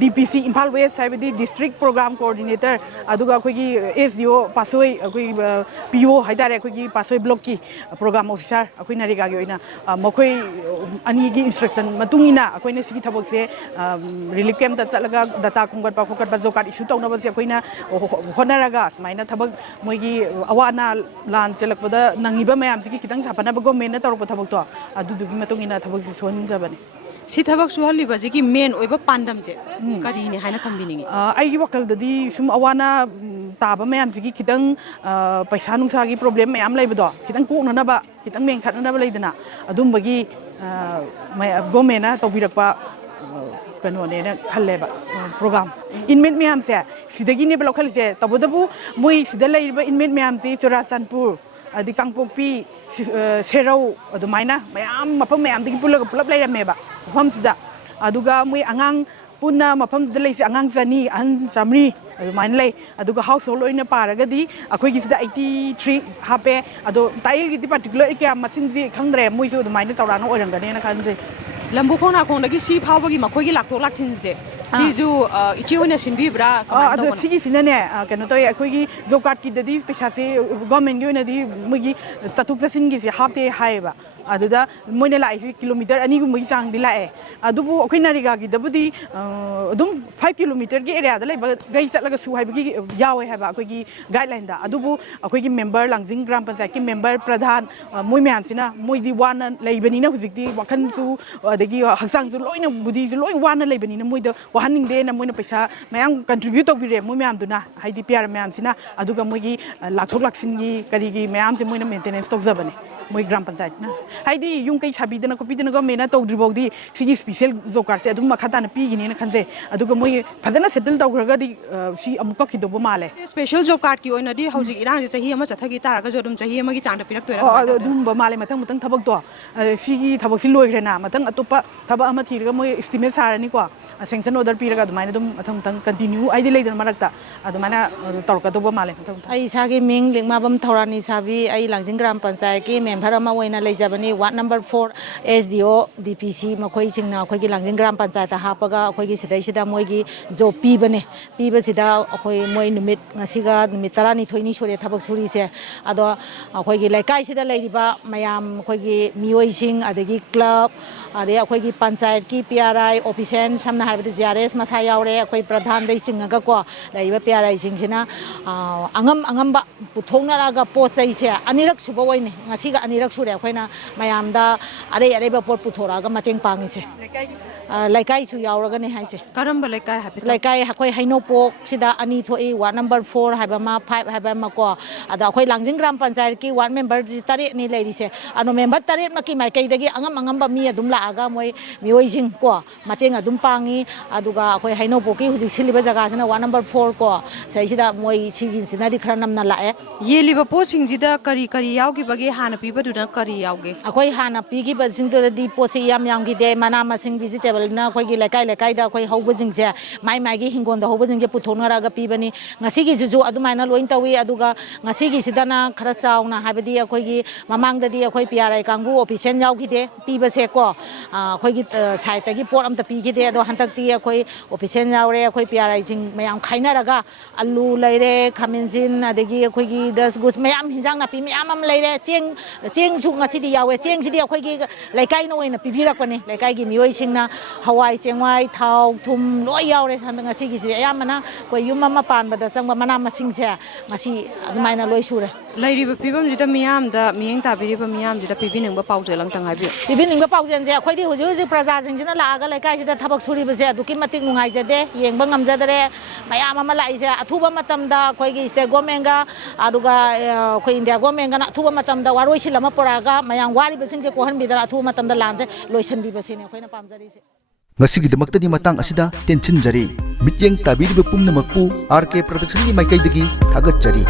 DPC ꯏꯝꯐꯥꯜ ꯋꯦꯁ ꯍꯥꯏꯕꯗꯤ ꯗꯤꯁꯇ꯭ꯔꯤꯛ ꯄ꯭ꯔꯣꯒ꯭ꯔꯥꯝ ꯀꯣꯑꯣꯔꯗꯤꯅꯦꯇꯔ ꯑꯗꯨꯒ ꯑꯩꯈꯣꯏꯒꯤ SDO ꯄꯥꯁꯣꯏ ꯑꯩꯈꯣꯏꯒꯤ PO ꯍꯥꯏꯇꯥꯔꯦ ꯑꯩꯈꯣꯏꯒꯤ ꯄꯥꯁꯣꯏ ꯕ꯭ꯂꯣꯛꯀꯤ ꯄ꯭ꯔꯣꯒ꯭ꯔꯥꯝ ꯑꯣꯐꯤꯁꯥꯔ ꯑꯩꯈꯣꯏ ꯅꯔꯦꯒꯥꯒꯤ ꯑꯣꯏꯅ ꯃꯈꯣꯏ ꯑꯅꯤꯒꯤ ꯏꯟꯁꯇ꯭ꯔꯛꯁꯟ ꯃꯇꯨꯡ ꯏꯟꯅ ꯑꯩꯈꯣꯏꯅ ꯁꯤꯒꯤ ꯊꯕꯛꯁꯦ ꯔꯤꯂꯤꯐ ꯀꯦꯝꯞꯇ ꯆꯠꯂꯒ ꯗꯇꯥ ꯈꯣꯝꯒꯠꯄ ꯖꯣꯕ ꯀꯥꯔꯗ ꯏꯁꯨ ꯇꯧꯅꯕꯁꯦ ꯑꯩꯈꯣꯏꯅ ꯍꯣꯠꯅꯔꯒ ꯁꯨꯃꯥꯏꯅ ꯊꯕꯛ ꯃꯣꯏꯒꯤ ꯑꯋꯥ ꯑꯅꯥ ꯂꯥꯟ ꯆꯦꯜꯂꯛꯄꯗ ꯅꯪꯉꯤꯕ ꯃꯌꯥꯝꯁꯤꯒꯤ ꯈꯤꯇꯪ ꯁꯥꯐꯅꯕ ꯒꯣꯔꯃꯦꯟꯅ ꯇꯧꯔꯛꯄ ꯊꯕꯛꯇꯣ ꯑꯗꯨꯗꯨꯒꯤ ꯃꯇꯨꯡ ꯏꯟꯅ ꯊꯕꯛꯁꯦ ꯁꯣꯟꯖꯕꯅꯤ ꯁꯤ ꯊꯕꯛ ꯁꯨꯍꯜꯂꯤꯕꯁꯤꯒꯤ ꯃꯦꯟ ꯑꯣꯏꯕ ꯄꯥꯟꯗꯝꯁꯦ ꯀꯔꯤꯅꯤ ꯍꯥꯏꯅ ꯊꯝꯕꯤꯅꯤꯡꯉꯤ ꯑꯩꯒꯤ ꯋꯥꯈꯜꯗꯗꯤ ꯁꯨꯝ ꯑꯋꯥ ꯑꯅꯥ ꯇꯥꯕ ꯃꯌꯥꯝꯁꯤꯒꯤ ꯈꯤꯇꯪ ꯄꯩꯁꯥ ꯅꯨꯡꯁꯥꯒꯤ ꯄ꯭ꯔꯣꯕ꯭ꯂꯦꯝ ꯃꯌꯥꯝ ꯂꯩꯕꯗꯣ ꯈꯤꯇꯪ ꯀꯣꯛꯅꯅꯕ ꯈꯤꯇꯪ ꯃꯦꯟꯈꯠꯅꯅꯕ ꯂꯩꯗꯅ ꯑꯗꯨꯝꯕꯒꯤ ꯒꯣꯔꯃꯦꯟꯅ ꯇꯧꯕꯤꯔꯛꯄ ꯀꯩꯅꯣꯅꯦꯅ ꯈꯜꯂꯦꯕ ꯄ꯭ꯔꯣꯒ꯭ꯔꯥꯝ ꯏꯟꯃꯦꯠ ꯃꯌꯥꯝꯁꯦ ꯁꯤꯗꯒꯤꯅꯦꯕ ꯂꯧꯈꯠꯂꯤꯁꯦ ꯇꯧꯕꯇꯕꯨ ꯃꯣꯏ ꯁꯤꯗ ꯂꯩꯔꯤꯕ ꯏꯟꯃꯦꯠ ꯃꯌꯥꯝꯁꯤ ꯆꯨꯔꯥꯆꯥꯟꯄꯨꯔ ꯑꯗꯩ ꯀꯥꯡꯄꯣꯛꯄꯤ ꯁꯦꯔꯧ ꯑꯗꯨꯃꯥꯏꯅ ꯃꯌꯥꯝ ꯃꯐꯝ ꯃꯌꯥꯝꯗꯒꯤ ꯄꯨꯂꯞ ꯂꯩꯔꯝꯃꯦꯕ ꯃꯐꯝꯁꯤꯗ ꯑꯗꯨꯒ ꯃꯣꯏ ꯑꯉꯥꯡ ꯄꯨꯟꯅ ꯃꯐꯝꯗꯨꯗ ꯂꯩꯁꯦ ꯑꯉꯥꯡ 100 ꯑꯍꯟ 100 ꯑꯗꯨꯃꯥꯏꯅ ꯂꯩ ꯑꯗꯨꯒ ꯍꯥꯎꯁ ꯍꯣꯜ ꯑꯣꯏꯅ ꯄꯥꯔꯒꯗꯤ ꯑꯩꯈꯣꯏꯒꯤꯁꯤꯗ 83 ꯍꯥꯞꯄꯦ ꯑꯗꯣ ꯇꯥꯛꯌꯦꯜꯒꯤꯗꯤ ꯄꯥꯔꯇꯤꯀꯨꯂꯔ ꯀꯌꯥ ꯃꯁꯤꯡꯗꯤ ꯈꯪꯗ꯭ꯔꯦ ꯃꯣꯏꯁꯨ ꯑꯗꯨꯃꯥꯏꯅ ꯆꯥꯎꯔꯥꯛꯅ ꯑꯣꯏꯔꯝꯒꯅꯦꯅ ꯈꯟꯖꯩ ꯂꯝꯕꯨ ꯈꯣꯡꯅꯥꯡꯈꯣꯡꯗꯒꯤ ꯁꯤ ꯐꯥꯎꯕꯒꯤ ꯃꯈꯣꯏꯒꯤ ꯂꯥꯛꯊꯣꯛ ꯂꯥꯛꯁꯤꯟꯁꯦ ꯁꯤꯁꯨ ꯏꯆꯦ ꯍꯣꯏꯅ ꯁꯤꯟꯕꯤꯕ꯭ꯔꯥ ꯀꯃꯥꯏꯅ ꯑꯗꯣ ꯇꯧꯕꯅꯣ ꯁꯤꯒꯤꯁꯤꯅꯅꯦ ꯀꯩꯅꯣ ꯇꯧꯋꯦ ꯑꯩꯈꯣꯏꯒꯤ ꯖꯣꯕ ꯀꯥꯔꯗꯀꯤꯗꯗꯤ ꯄꯩꯁꯥꯁꯦ ꯒꯣꯔꯃꯦꯟꯒꯤ ꯑꯣꯏꯅꯗꯤ ꯃꯣꯏꯒꯤ ꯆꯠꯊꯣꯛ ꯆꯠꯁꯤꯟꯒꯤꯁꯦ ꯍꯥꯞꯇꯦ ꯍꯥꯏꯌꯦꯕ ꯑꯗꯨꯗ ꯃꯣꯏꯅ ꯂꯥꯛꯏꯁꯤ ꯀꯤꯂꯣꯃꯤꯇꯔ 2ꯒꯨꯝꯕꯒꯤ ꯆꯥꯡꯗꯤ ꯂꯥꯛꯑꯦ ꯑꯗꯨꯕꯨ ꯑꯩꯈꯣꯏ ꯅꯔꯦꯒꯥꯒꯤꯗꯕꯨꯗꯤ ꯑꯗꯨꯝ 5 ꯀꯤꯂꯣꯃꯤꯇꯔꯒꯤ ꯑꯦꯔꯤꯌꯥꯗ ꯂꯩꯕ ꯒꯩ ꯆꯠꯂꯒ ꯁꯨ ꯍꯥꯏꯕꯒꯤ ꯌꯥꯎꯋꯦ ꯍꯥꯏꯕ ꯑꯩꯈꯣꯏꯒꯤ ꯒꯥꯏꯗꯂꯥꯏꯟꯗ ꯑꯗꯨꯕꯨ ꯑꯩꯈꯣꯏꯒꯤ ꯃꯦꯝꯕꯔ ꯂꯥꯡꯖꯤꯡ ꯒ꯭ꯔꯥꯝ ꯄꯟꯆꯥꯌꯠꯀꯤ ꯃꯦꯝꯕꯔ ꯄ꯭ꯔꯙꯥꯟ ꯃꯣꯏ ꯃꯌꯥꯝꯁꯤꯅ ꯃꯣꯏꯗꯤ ꯋꯥꯅ ꯂꯩꯕꯅꯤꯅ ꯍꯧꯖꯤꯛꯇꯤ ꯋꯥꯈꯜꯁꯨ ꯑꯗꯒꯤ ꯍꯛꯆꯥꯡꯁꯨ ꯂꯣꯏꯅ ꯕꯨꯗꯤꯁꯨ ꯂꯣꯏ ꯋꯥꯅ ꯂꯩꯕꯅꯤꯅ ꯃꯣꯏꯗ ꯋꯥꯍꯟꯅꯤꯡꯗꯦꯅ ꯃꯣꯏꯅ ꯄꯩꯁꯥ ꯃꯌꯥꯝ ꯀꯟꯇ꯭ꯔꯤꯕ꯭ꯌꯨꯠ ꯇꯧꯕꯤꯔꯦ ꯃꯣꯏ ꯃꯌꯥꯝꯗꯨꯅ ꯍꯥꯏꯗꯤ PR ꯃꯌꯥꯝꯁꯤꯅ ꯑꯗꯨꯒ ꯃꯣꯏꯒꯤ ꯂꯥꯛꯊꯣꯛ ꯂꯥꯛꯁꯤꯟꯒꯤ ꯀꯔꯤꯒꯤ ꯃꯌꯥꯝꯁꯦ ꯃꯣꯏꯅ ꯃꯦꯟꯇꯦꯅꯦꯟꯁ ꯇꯧꯖꯕꯅꯦ ꯃꯣꯏ ꯒ꯭ꯔꯥꯝ ꯄꯟꯆꯥꯌꯠꯅ ꯍꯥꯏꯗꯤ ꯌꯨꯝ ꯀꯩ ꯁꯥꯕꯤꯗꯅ ꯈꯣꯠꯄꯤꯗꯅ ꯒꯣꯔꯃꯦꯟꯅ ꯇꯧꯗ꯭ꯔꯤꯐꯥꯎꯗꯤ ꯁꯤꯒꯤ ꯁ꯭ꯄꯤꯁꯦꯜ ꯖꯣꯕ ꯀꯥꯔꯗꯁꯦ ꯑꯗꯨꯝ ꯃꯈꯥ ꯇꯥꯅ ꯄꯤꯒꯤꯅꯦꯅ ꯈꯟꯖꯩ ꯑꯗꯨꯒ ꯃꯣꯏ ꯐꯖꯅ ꯁꯦꯇꯜ ꯇꯧꯈ꯭ꯔꯒꯗꯤ ꯁꯤ ꯑꯃꯨꯛ ꯀꯛꯈꯤꯗꯧꯕ ꯃꯥꯜꯂꯦ ꯁ꯭ꯄꯦꯁꯦꯜ ꯖꯣꯕ ꯀꯥꯔꯗꯀꯤ ꯑꯣꯏꯅꯗꯤ ꯍꯧꯖꯤꯛ ꯏꯔꯥꯡꯁꯦ ꯆꯍꯤ ꯑꯃ ꯆꯠꯊꯈꯤ ꯇꯥꯔꯒꯁꯨ ꯑꯗꯨꯝ ꯆꯍꯤ ꯑꯃꯒꯤ ꯆꯥꯡꯗ ꯄꯤꯔꯛꯇꯣꯏꯔꯥ ꯀꯃꯥꯏꯅ ꯇꯧꯗꯣꯏꯅꯣ ꯑꯗꯨꯝꯕ ꯃꯥꯜꯂꯦ ꯃꯊꯪ ꯊꯕꯛꯇꯣ ꯁꯤꯒꯤ ꯊꯕꯛꯁꯤ ꯂꯣꯏꯈ꯭ꯔꯦꯅ ꯃꯊꯪ ꯑꯇꯣꯞꯄ ꯊꯕꯛ ꯑꯃ ꯊꯤꯔꯒ ꯃꯣꯏ ꯏꯁꯇꯤꯃꯦꯠ ꯁꯥꯔꯅꯤꯀꯣ ꯁꯦꯡꯁꯟ ꯑꯣꯔꯗꯔ ꯄꯤꯔꯒ ꯑꯗꯨꯃꯥꯏꯅ ꯑꯗꯨꯝ ꯃꯊꯪ ꯀꯟꯇꯤꯅ꯭ꯌꯨ ꯑꯩꯗꯤ ꯂꯩꯗꯅ ꯃꯔꯛꯇ ꯑꯗꯨꯃꯥꯏꯅ ꯇꯧꯔꯛꯀꯗꯧꯕ ꯃꯥꯜꯂꯦ ꯃꯊꯪ ꯑꯩ ꯏꯁꯥꯒꯤ ꯃꯤꯡ ꯂꯤꯛꯃꯥꯕꯝ ꯊꯧꯔꯥꯅꯤ ꯁꯥꯕꯤ ꯑꯩ ꯂꯥꯡꯖꯤꯡ ꯒ꯭ꯔꯥꯝ ꯄꯟꯆꯥꯌꯠꯀꯤ ꯃꯦꯝꯕꯔ ꯃꯦꯝꯕꯔ ꯑꯃ ꯑꯣꯏꯅ ꯂꯩꯖꯕꯅꯤ ꯋꯥꯔꯗ ꯅꯝꯕꯔ 4 SDO DPC ꯃꯈꯣꯏꯁꯤꯡꯅ ꯑꯩꯈꯣꯏꯒꯤ ꯂꯥꯡꯖꯤꯡ ꯒ꯭ꯔꯥꯝ ꯄꯟꯆꯥꯌꯠꯇ ꯍꯥꯞꯄꯒ ꯑꯩꯈꯣꯏꯒꯤ ꯁꯤꯗꯩꯁꯤꯗ ꯃꯣꯏꯒꯤ ꯖꯣꯕ ꯄꯤꯕꯅꯦ ꯄꯤꯕꯁꯤꯗ ꯑꯩꯈꯣꯏ ꯃꯣꯏ ꯅꯨꯃꯤꯠ ꯉꯁꯤꯒ ꯅꯨꯃꯤꯠ 12ꯅꯤ ꯁꯨꯔꯦ ꯊꯕꯛ ꯁꯨꯔꯤꯁꯦ ꯑꯗꯣ ꯑꯩꯈꯣꯏꯒꯤ ꯂꯩꯀꯥꯏꯁꯤꯗ ꯂꯩꯔꯤꯕ ꯃꯌꯥꯝ ꯑꯩꯈꯣꯏꯒꯤ ꯃꯤꯑꯣꯏꯁꯤꯡ ꯑꯗꯒꯤ ꯀ꯭ꯂꯕ ꯑꯗꯩ ꯑꯩꯈꯣꯏꯒꯤ ꯄꯟꯆꯥꯌꯠꯀꯤ PRI ꯑꯣꯐꯤꯁꯦꯟ ꯁꯝꯅ ꯍꯥꯏꯔꯕꯗ GRS ꯃꯁꯥ ꯌꯥꯎꯔꯦ ꯑꯩꯈꯣꯏ ꯄ꯭ꯔꯙꯥꯟꯗꯩ ꯆꯤꯡꯉꯒꯀꯣ ꯂꯩꯔꯤꯕ PRIꯁꯤꯡꯁꯤꯅ ꯑꯉꯝꯕ ꯄꯨꯊꯣꯛꯅꯔꯒ ꯄꯣꯠ ꯆꯩꯁꯦ ꯑꯅꯤꯔꯛ ꯁꯨꯕ ꯑꯣꯏꯅ ꯉꯁꯤꯒ ꯑꯅꯤꯔꯛ ꯁꯨꯔꯦ ꯑꯩꯈꯣꯏꯅ ꯃꯌꯥꯝꯗ ꯑꯔꯩꯕ ꯄꯣꯠ ꯄꯨꯊꯣꯔꯛꯑꯒ ꯃꯇꯦꯡ ꯄꯥꯡꯉꯤꯁꯦ ꯂꯩꯀꯥꯏꯁꯨ ꯌꯥꯎꯔꯒꯅꯦ ꯍꯥꯏꯁꯦ ꯀꯔꯝꯕ ꯂꯩꯀꯥꯏ ꯍꯥꯏꯐꯦꯠ ꯂꯩꯀꯥꯏ ꯑꯩꯈꯣꯏ ꯍꯩꯅꯧꯄꯣꯛꯁꯤꯗ 2 ꯊꯣꯛꯏ ꯋꯥꯔꯗ ꯅꯝꯕꯔ 4 ꯍꯥꯏꯕ ꯑꯃ 5 ꯍꯥꯏꯕ ꯑꯃ ꯀꯣ ꯑꯗ ꯑꯩꯈꯣꯏ ꯂꯥꯡꯖꯤꯡ ꯒ꯭ꯔꯥꯝ ꯄꯟꯆꯥꯌꯠꯀꯤ ꯋꯥꯔꯗ ꯃꯦꯝꯕꯔꯁꯤ 8ꯅꯤ ꯂꯩꯔꯤꯁꯦ ꯑꯗꯣ ꯃꯦꯝꯕꯔ 8ꯃꯛꯀꯤ ꯃꯥꯏꯀꯩꯗꯒꯤ ꯑꯉꯝꯕ ꯃꯤ ꯑꯗꯨꯝ ꯂꯥꯛꯑꯒ ꯃꯣꯏ ꯃꯤꯑꯣꯏꯁꯤꯡ ꯀꯣ ꯃꯇꯦꯡ ꯑꯗꯨꯝ ꯄꯥꯡꯉꯤ ꯑꯗꯨꯒ ꯑꯩꯈꯣꯏ ꯍꯩꯅꯧꯄꯣꯛꯀꯤ ꯍꯧꯖꯤꯛ ꯁꯤꯜꯂꯤꯕ ꯖꯒꯥꯁꯤꯅ ꯋꯥꯔꯗ ꯅꯝꯕꯔ 4 ꯀꯣ ꯁꯤꯗꯩꯁꯤda ꯃꯣꯏ ꯁꯤꯒꯤꯁꯤꯅꯗꯤ ꯈꯔ ꯅꯝꯅ ꯂꯥꯛꯑꯦ ꯌꯦꯜꯂꯤꯕ ꯄꯣꯠꯁꯤꯡꯁꯤꯗ ꯀꯔꯤ ꯌꯥꯎꯈꯤꯕꯒꯦ ꯍꯥꯟꯅ ꯄꯤꯕꯗꯨꯅ ꯀꯔꯤ ꯌꯥꯎꯒꯦ ꯑꯩꯈꯣꯏ ꯍꯥꯟꯅ ꯄꯤꯈꯤꯕꯁꯤꯡꯗꯨꯗꯗꯤ ꯄꯣꯠꯁꯤ ꯌꯥꯝꯈꯤꯗꯦ ꯃꯅꯥ ꯃꯁꯤꯡ ꯚꯤꯖꯤꯇꯦꯕꯜꯅ ꯑꯩꯈꯣꯏꯒꯤ ꯂꯩꯀꯥꯏꯗ ꯑꯩꯈꯣꯏ ꯍꯧꯕꯁꯤꯡꯁꯦ ꯃꯥꯏꯒꯤ ꯍꯤꯡꯒꯣꯜꯗ ꯍꯧꯕꯁꯤꯡꯁꯦ ꯄꯨꯊꯣꯛꯅꯔꯒ ꯄꯤꯕꯅꯤ ꯉꯁꯤꯒꯤꯁꯤꯁꯨ ꯑꯗꯨꯃꯥꯏꯅ ꯂꯣꯏ ꯇꯧꯏ ꯑꯗꯨꯒ ꯉꯁꯤꯒꯤꯁꯤꯗꯅꯈꯔ ꯆꯥꯎꯅ ꯍꯥꯏꯕꯗꯤ ꯑꯩꯈꯣꯏꯒꯤ ꯃꯃꯥꯡꯗꯗꯤ ꯑꯩꯈꯣꯏ PRI ꯀꯥꯡꯕꯨ ꯑꯣꯐꯤꯁꯦꯟ ꯌꯥꯎꯈꯤꯗꯦ ꯄꯤꯕꯁꯦ ꯀꯣ ꯑꯩꯈꯣꯏꯒꯤ ꯁꯥꯏꯠꯇꯒꯤ ꯄꯣꯠ ꯑꯝꯇ ꯄꯤꯈꯤꯗꯦ ꯑꯗꯣ ꯍꯟꯗꯛꯇꯤ ꯑꯩꯈꯣꯏ ꯑꯣꯐꯤꯁꯦꯟ ꯌꯥꯎꯔꯦ ꯑꯩꯈꯣই PRIꯁꯤꯡ ꯃꯌꯥꯝ ꯈꯥꯏꯅꯔꯒ ꯑꯂꯨ ꯂꯩꯔꯦ ꯈꯥꯃꯦꯟꯁꯤꯟ ꯑꯗꯒꯤ ꯑꯩꯈꯣꯏꯒꯤ ꯗꯁꯒꯨꯁ ꯃꯌꯥꯝ ꯍꯤꯟꯖꯥꯡ ꯅꯥꯄꯤ ꯃꯌꯥꯝ ꯑꯃ ꯂꯩꯔꯦ ꯆꯦꯡꯁꯨ ꯉꯁꯤꯗꯤ ꯌꯥꯎꯋꯦ ꯆꯦꯡꯁꯤꯗꯤ ꯑꯩꯈꯣꯏꯒꯤ ꯂꯩꯀꯥꯏꯅ ꯑꯣꯏꯅ ꯄꯤꯕꯤꯔꯛꯄꯅꯦ ꯂꯩꯀꯥꯏꯒꯤ ꯃꯤꯑꯣꯏꯁꯤꯡꯅ ꯍꯋꯥꯏ ꯆꯦꯡꯋꯥꯏ ꯊꯥꯎ ꯊꯨꯝ ꯂꯣꯏ ꯌꯥꯎꯔꯦ ꯉꯁꯤꯒꯤꯁꯤꯗꯤ ꯑꯌꯥꯝꯕꯅ ꯑꯩꯈꯣꯏ ꯌꯨꯝ ꯑꯃ ꯄꯥꯟꯕꯗ ꯆꯪꯕ ꯃꯅꯥ ꯃꯁꯤꯡꯁꯦ ꯉꯁꯤ ꯑꯗꯨꯃꯥꯏꯅ ꯂꯣꯏ ꯁꯨꯔꯦ ꯂꯩꯔꯤꯕ ꯐꯤꯕꯝꯁꯤꯗ ꯃꯤꯌꯥꯝꯗ ꯃꯤꯠꯌꯦꯡ ꯇꯥꯕꯤꯔꯤꯕ ꯃꯤꯌꯥꯝꯁꯤꯗ ꯄꯤꯕꯤꯅꯤꯡꯕ ꯄꯥꯎꯖꯦꯜ ꯑꯝꯇꯪ ꯍꯥꯏꯕꯤꯌꯨ ꯄꯤꯕꯤꯅꯤꯡꯕ ꯄꯥꯎꯖꯦꯜꯁꯦ ꯑꯩꯈꯣꯏꯗꯤ ꯍꯧꯖꯤꯛ ꯄ꯭ꯔꯖꯥꯁꯤꯡꯁꯤꯅ ꯂꯥꯛꯑꯒ ꯂꯩꯀꯥꯏꯁꯤꯗ ꯊꯕꯛ ꯁꯨꯔꯤꯕꯁꯦ ꯑꯗꯨꯛꯀꯤ ꯃꯇꯤꯛ ꯅꯨꯡꯉꯥꯏꯖꯗꯦ ꯌꯦꯡꯕ ꯉꯝꯖꯗꯔꯦ ꯃꯌꯥꯝ ꯑꯃ ꯂꯥꯛꯏꯁꯦ ꯑꯊꯨꯕ ꯃꯇꯝꯗ ꯑꯩꯈꯣꯏꯒꯤ ꯁ꯭ꯇꯦꯠ ꯒꯣꯔꯃꯦꯟꯒ ꯑꯗꯨꯒ ꯑꯩꯈꯣꯏ ꯏꯟꯗꯤꯌꯥ ꯒꯣꯔꯃꯦꯟꯒꯅ ꯑꯊꯨꯕ ꯃꯇꯝꯗ ꯋꯥꯔꯣꯏꯁꯤꯜ ꯑꯃ ꯄꯨꯔꯛꯑꯒ ꯃꯌꯥꯝ ꯋꯥꯔꯤꯕꯁꯤꯡꯁꯦ ꯀꯣꯛꯍꯟꯕꯤꯗꯅ ꯑꯊꯨꯕ ꯃꯇꯝꯗ ꯂꯥꯟꯁꯦ ꯂꯣꯏꯁꯤꯟꯕꯤꯕꯁꯤꯅꯦ ꯑꯩꯈꯣꯏꯅ ꯄꯥꯝꯖꯔꯤꯁꯦ ꯉꯁꯤꯒꯤꯗꯃꯛꯇꯗꯤ ꯃꯇꯥꯡ ꯑꯁꯤꯗ ꯇꯦꯟꯁꯤꯟꯖꯔꯤ ꯃꯤꯠꯌꯦꯡ ꯇꯥꯕꯤꯔꯤꯕ ꯄꯨꯝꯅꯃꯛꯄꯨ RK ꯄ꯭ꯔꯣꯗꯛꯁꯟꯒꯤ ꯃꯥꯏꯀꯩꯗꯒꯤ ꯊꯥꯒꯠꯆꯔꯤ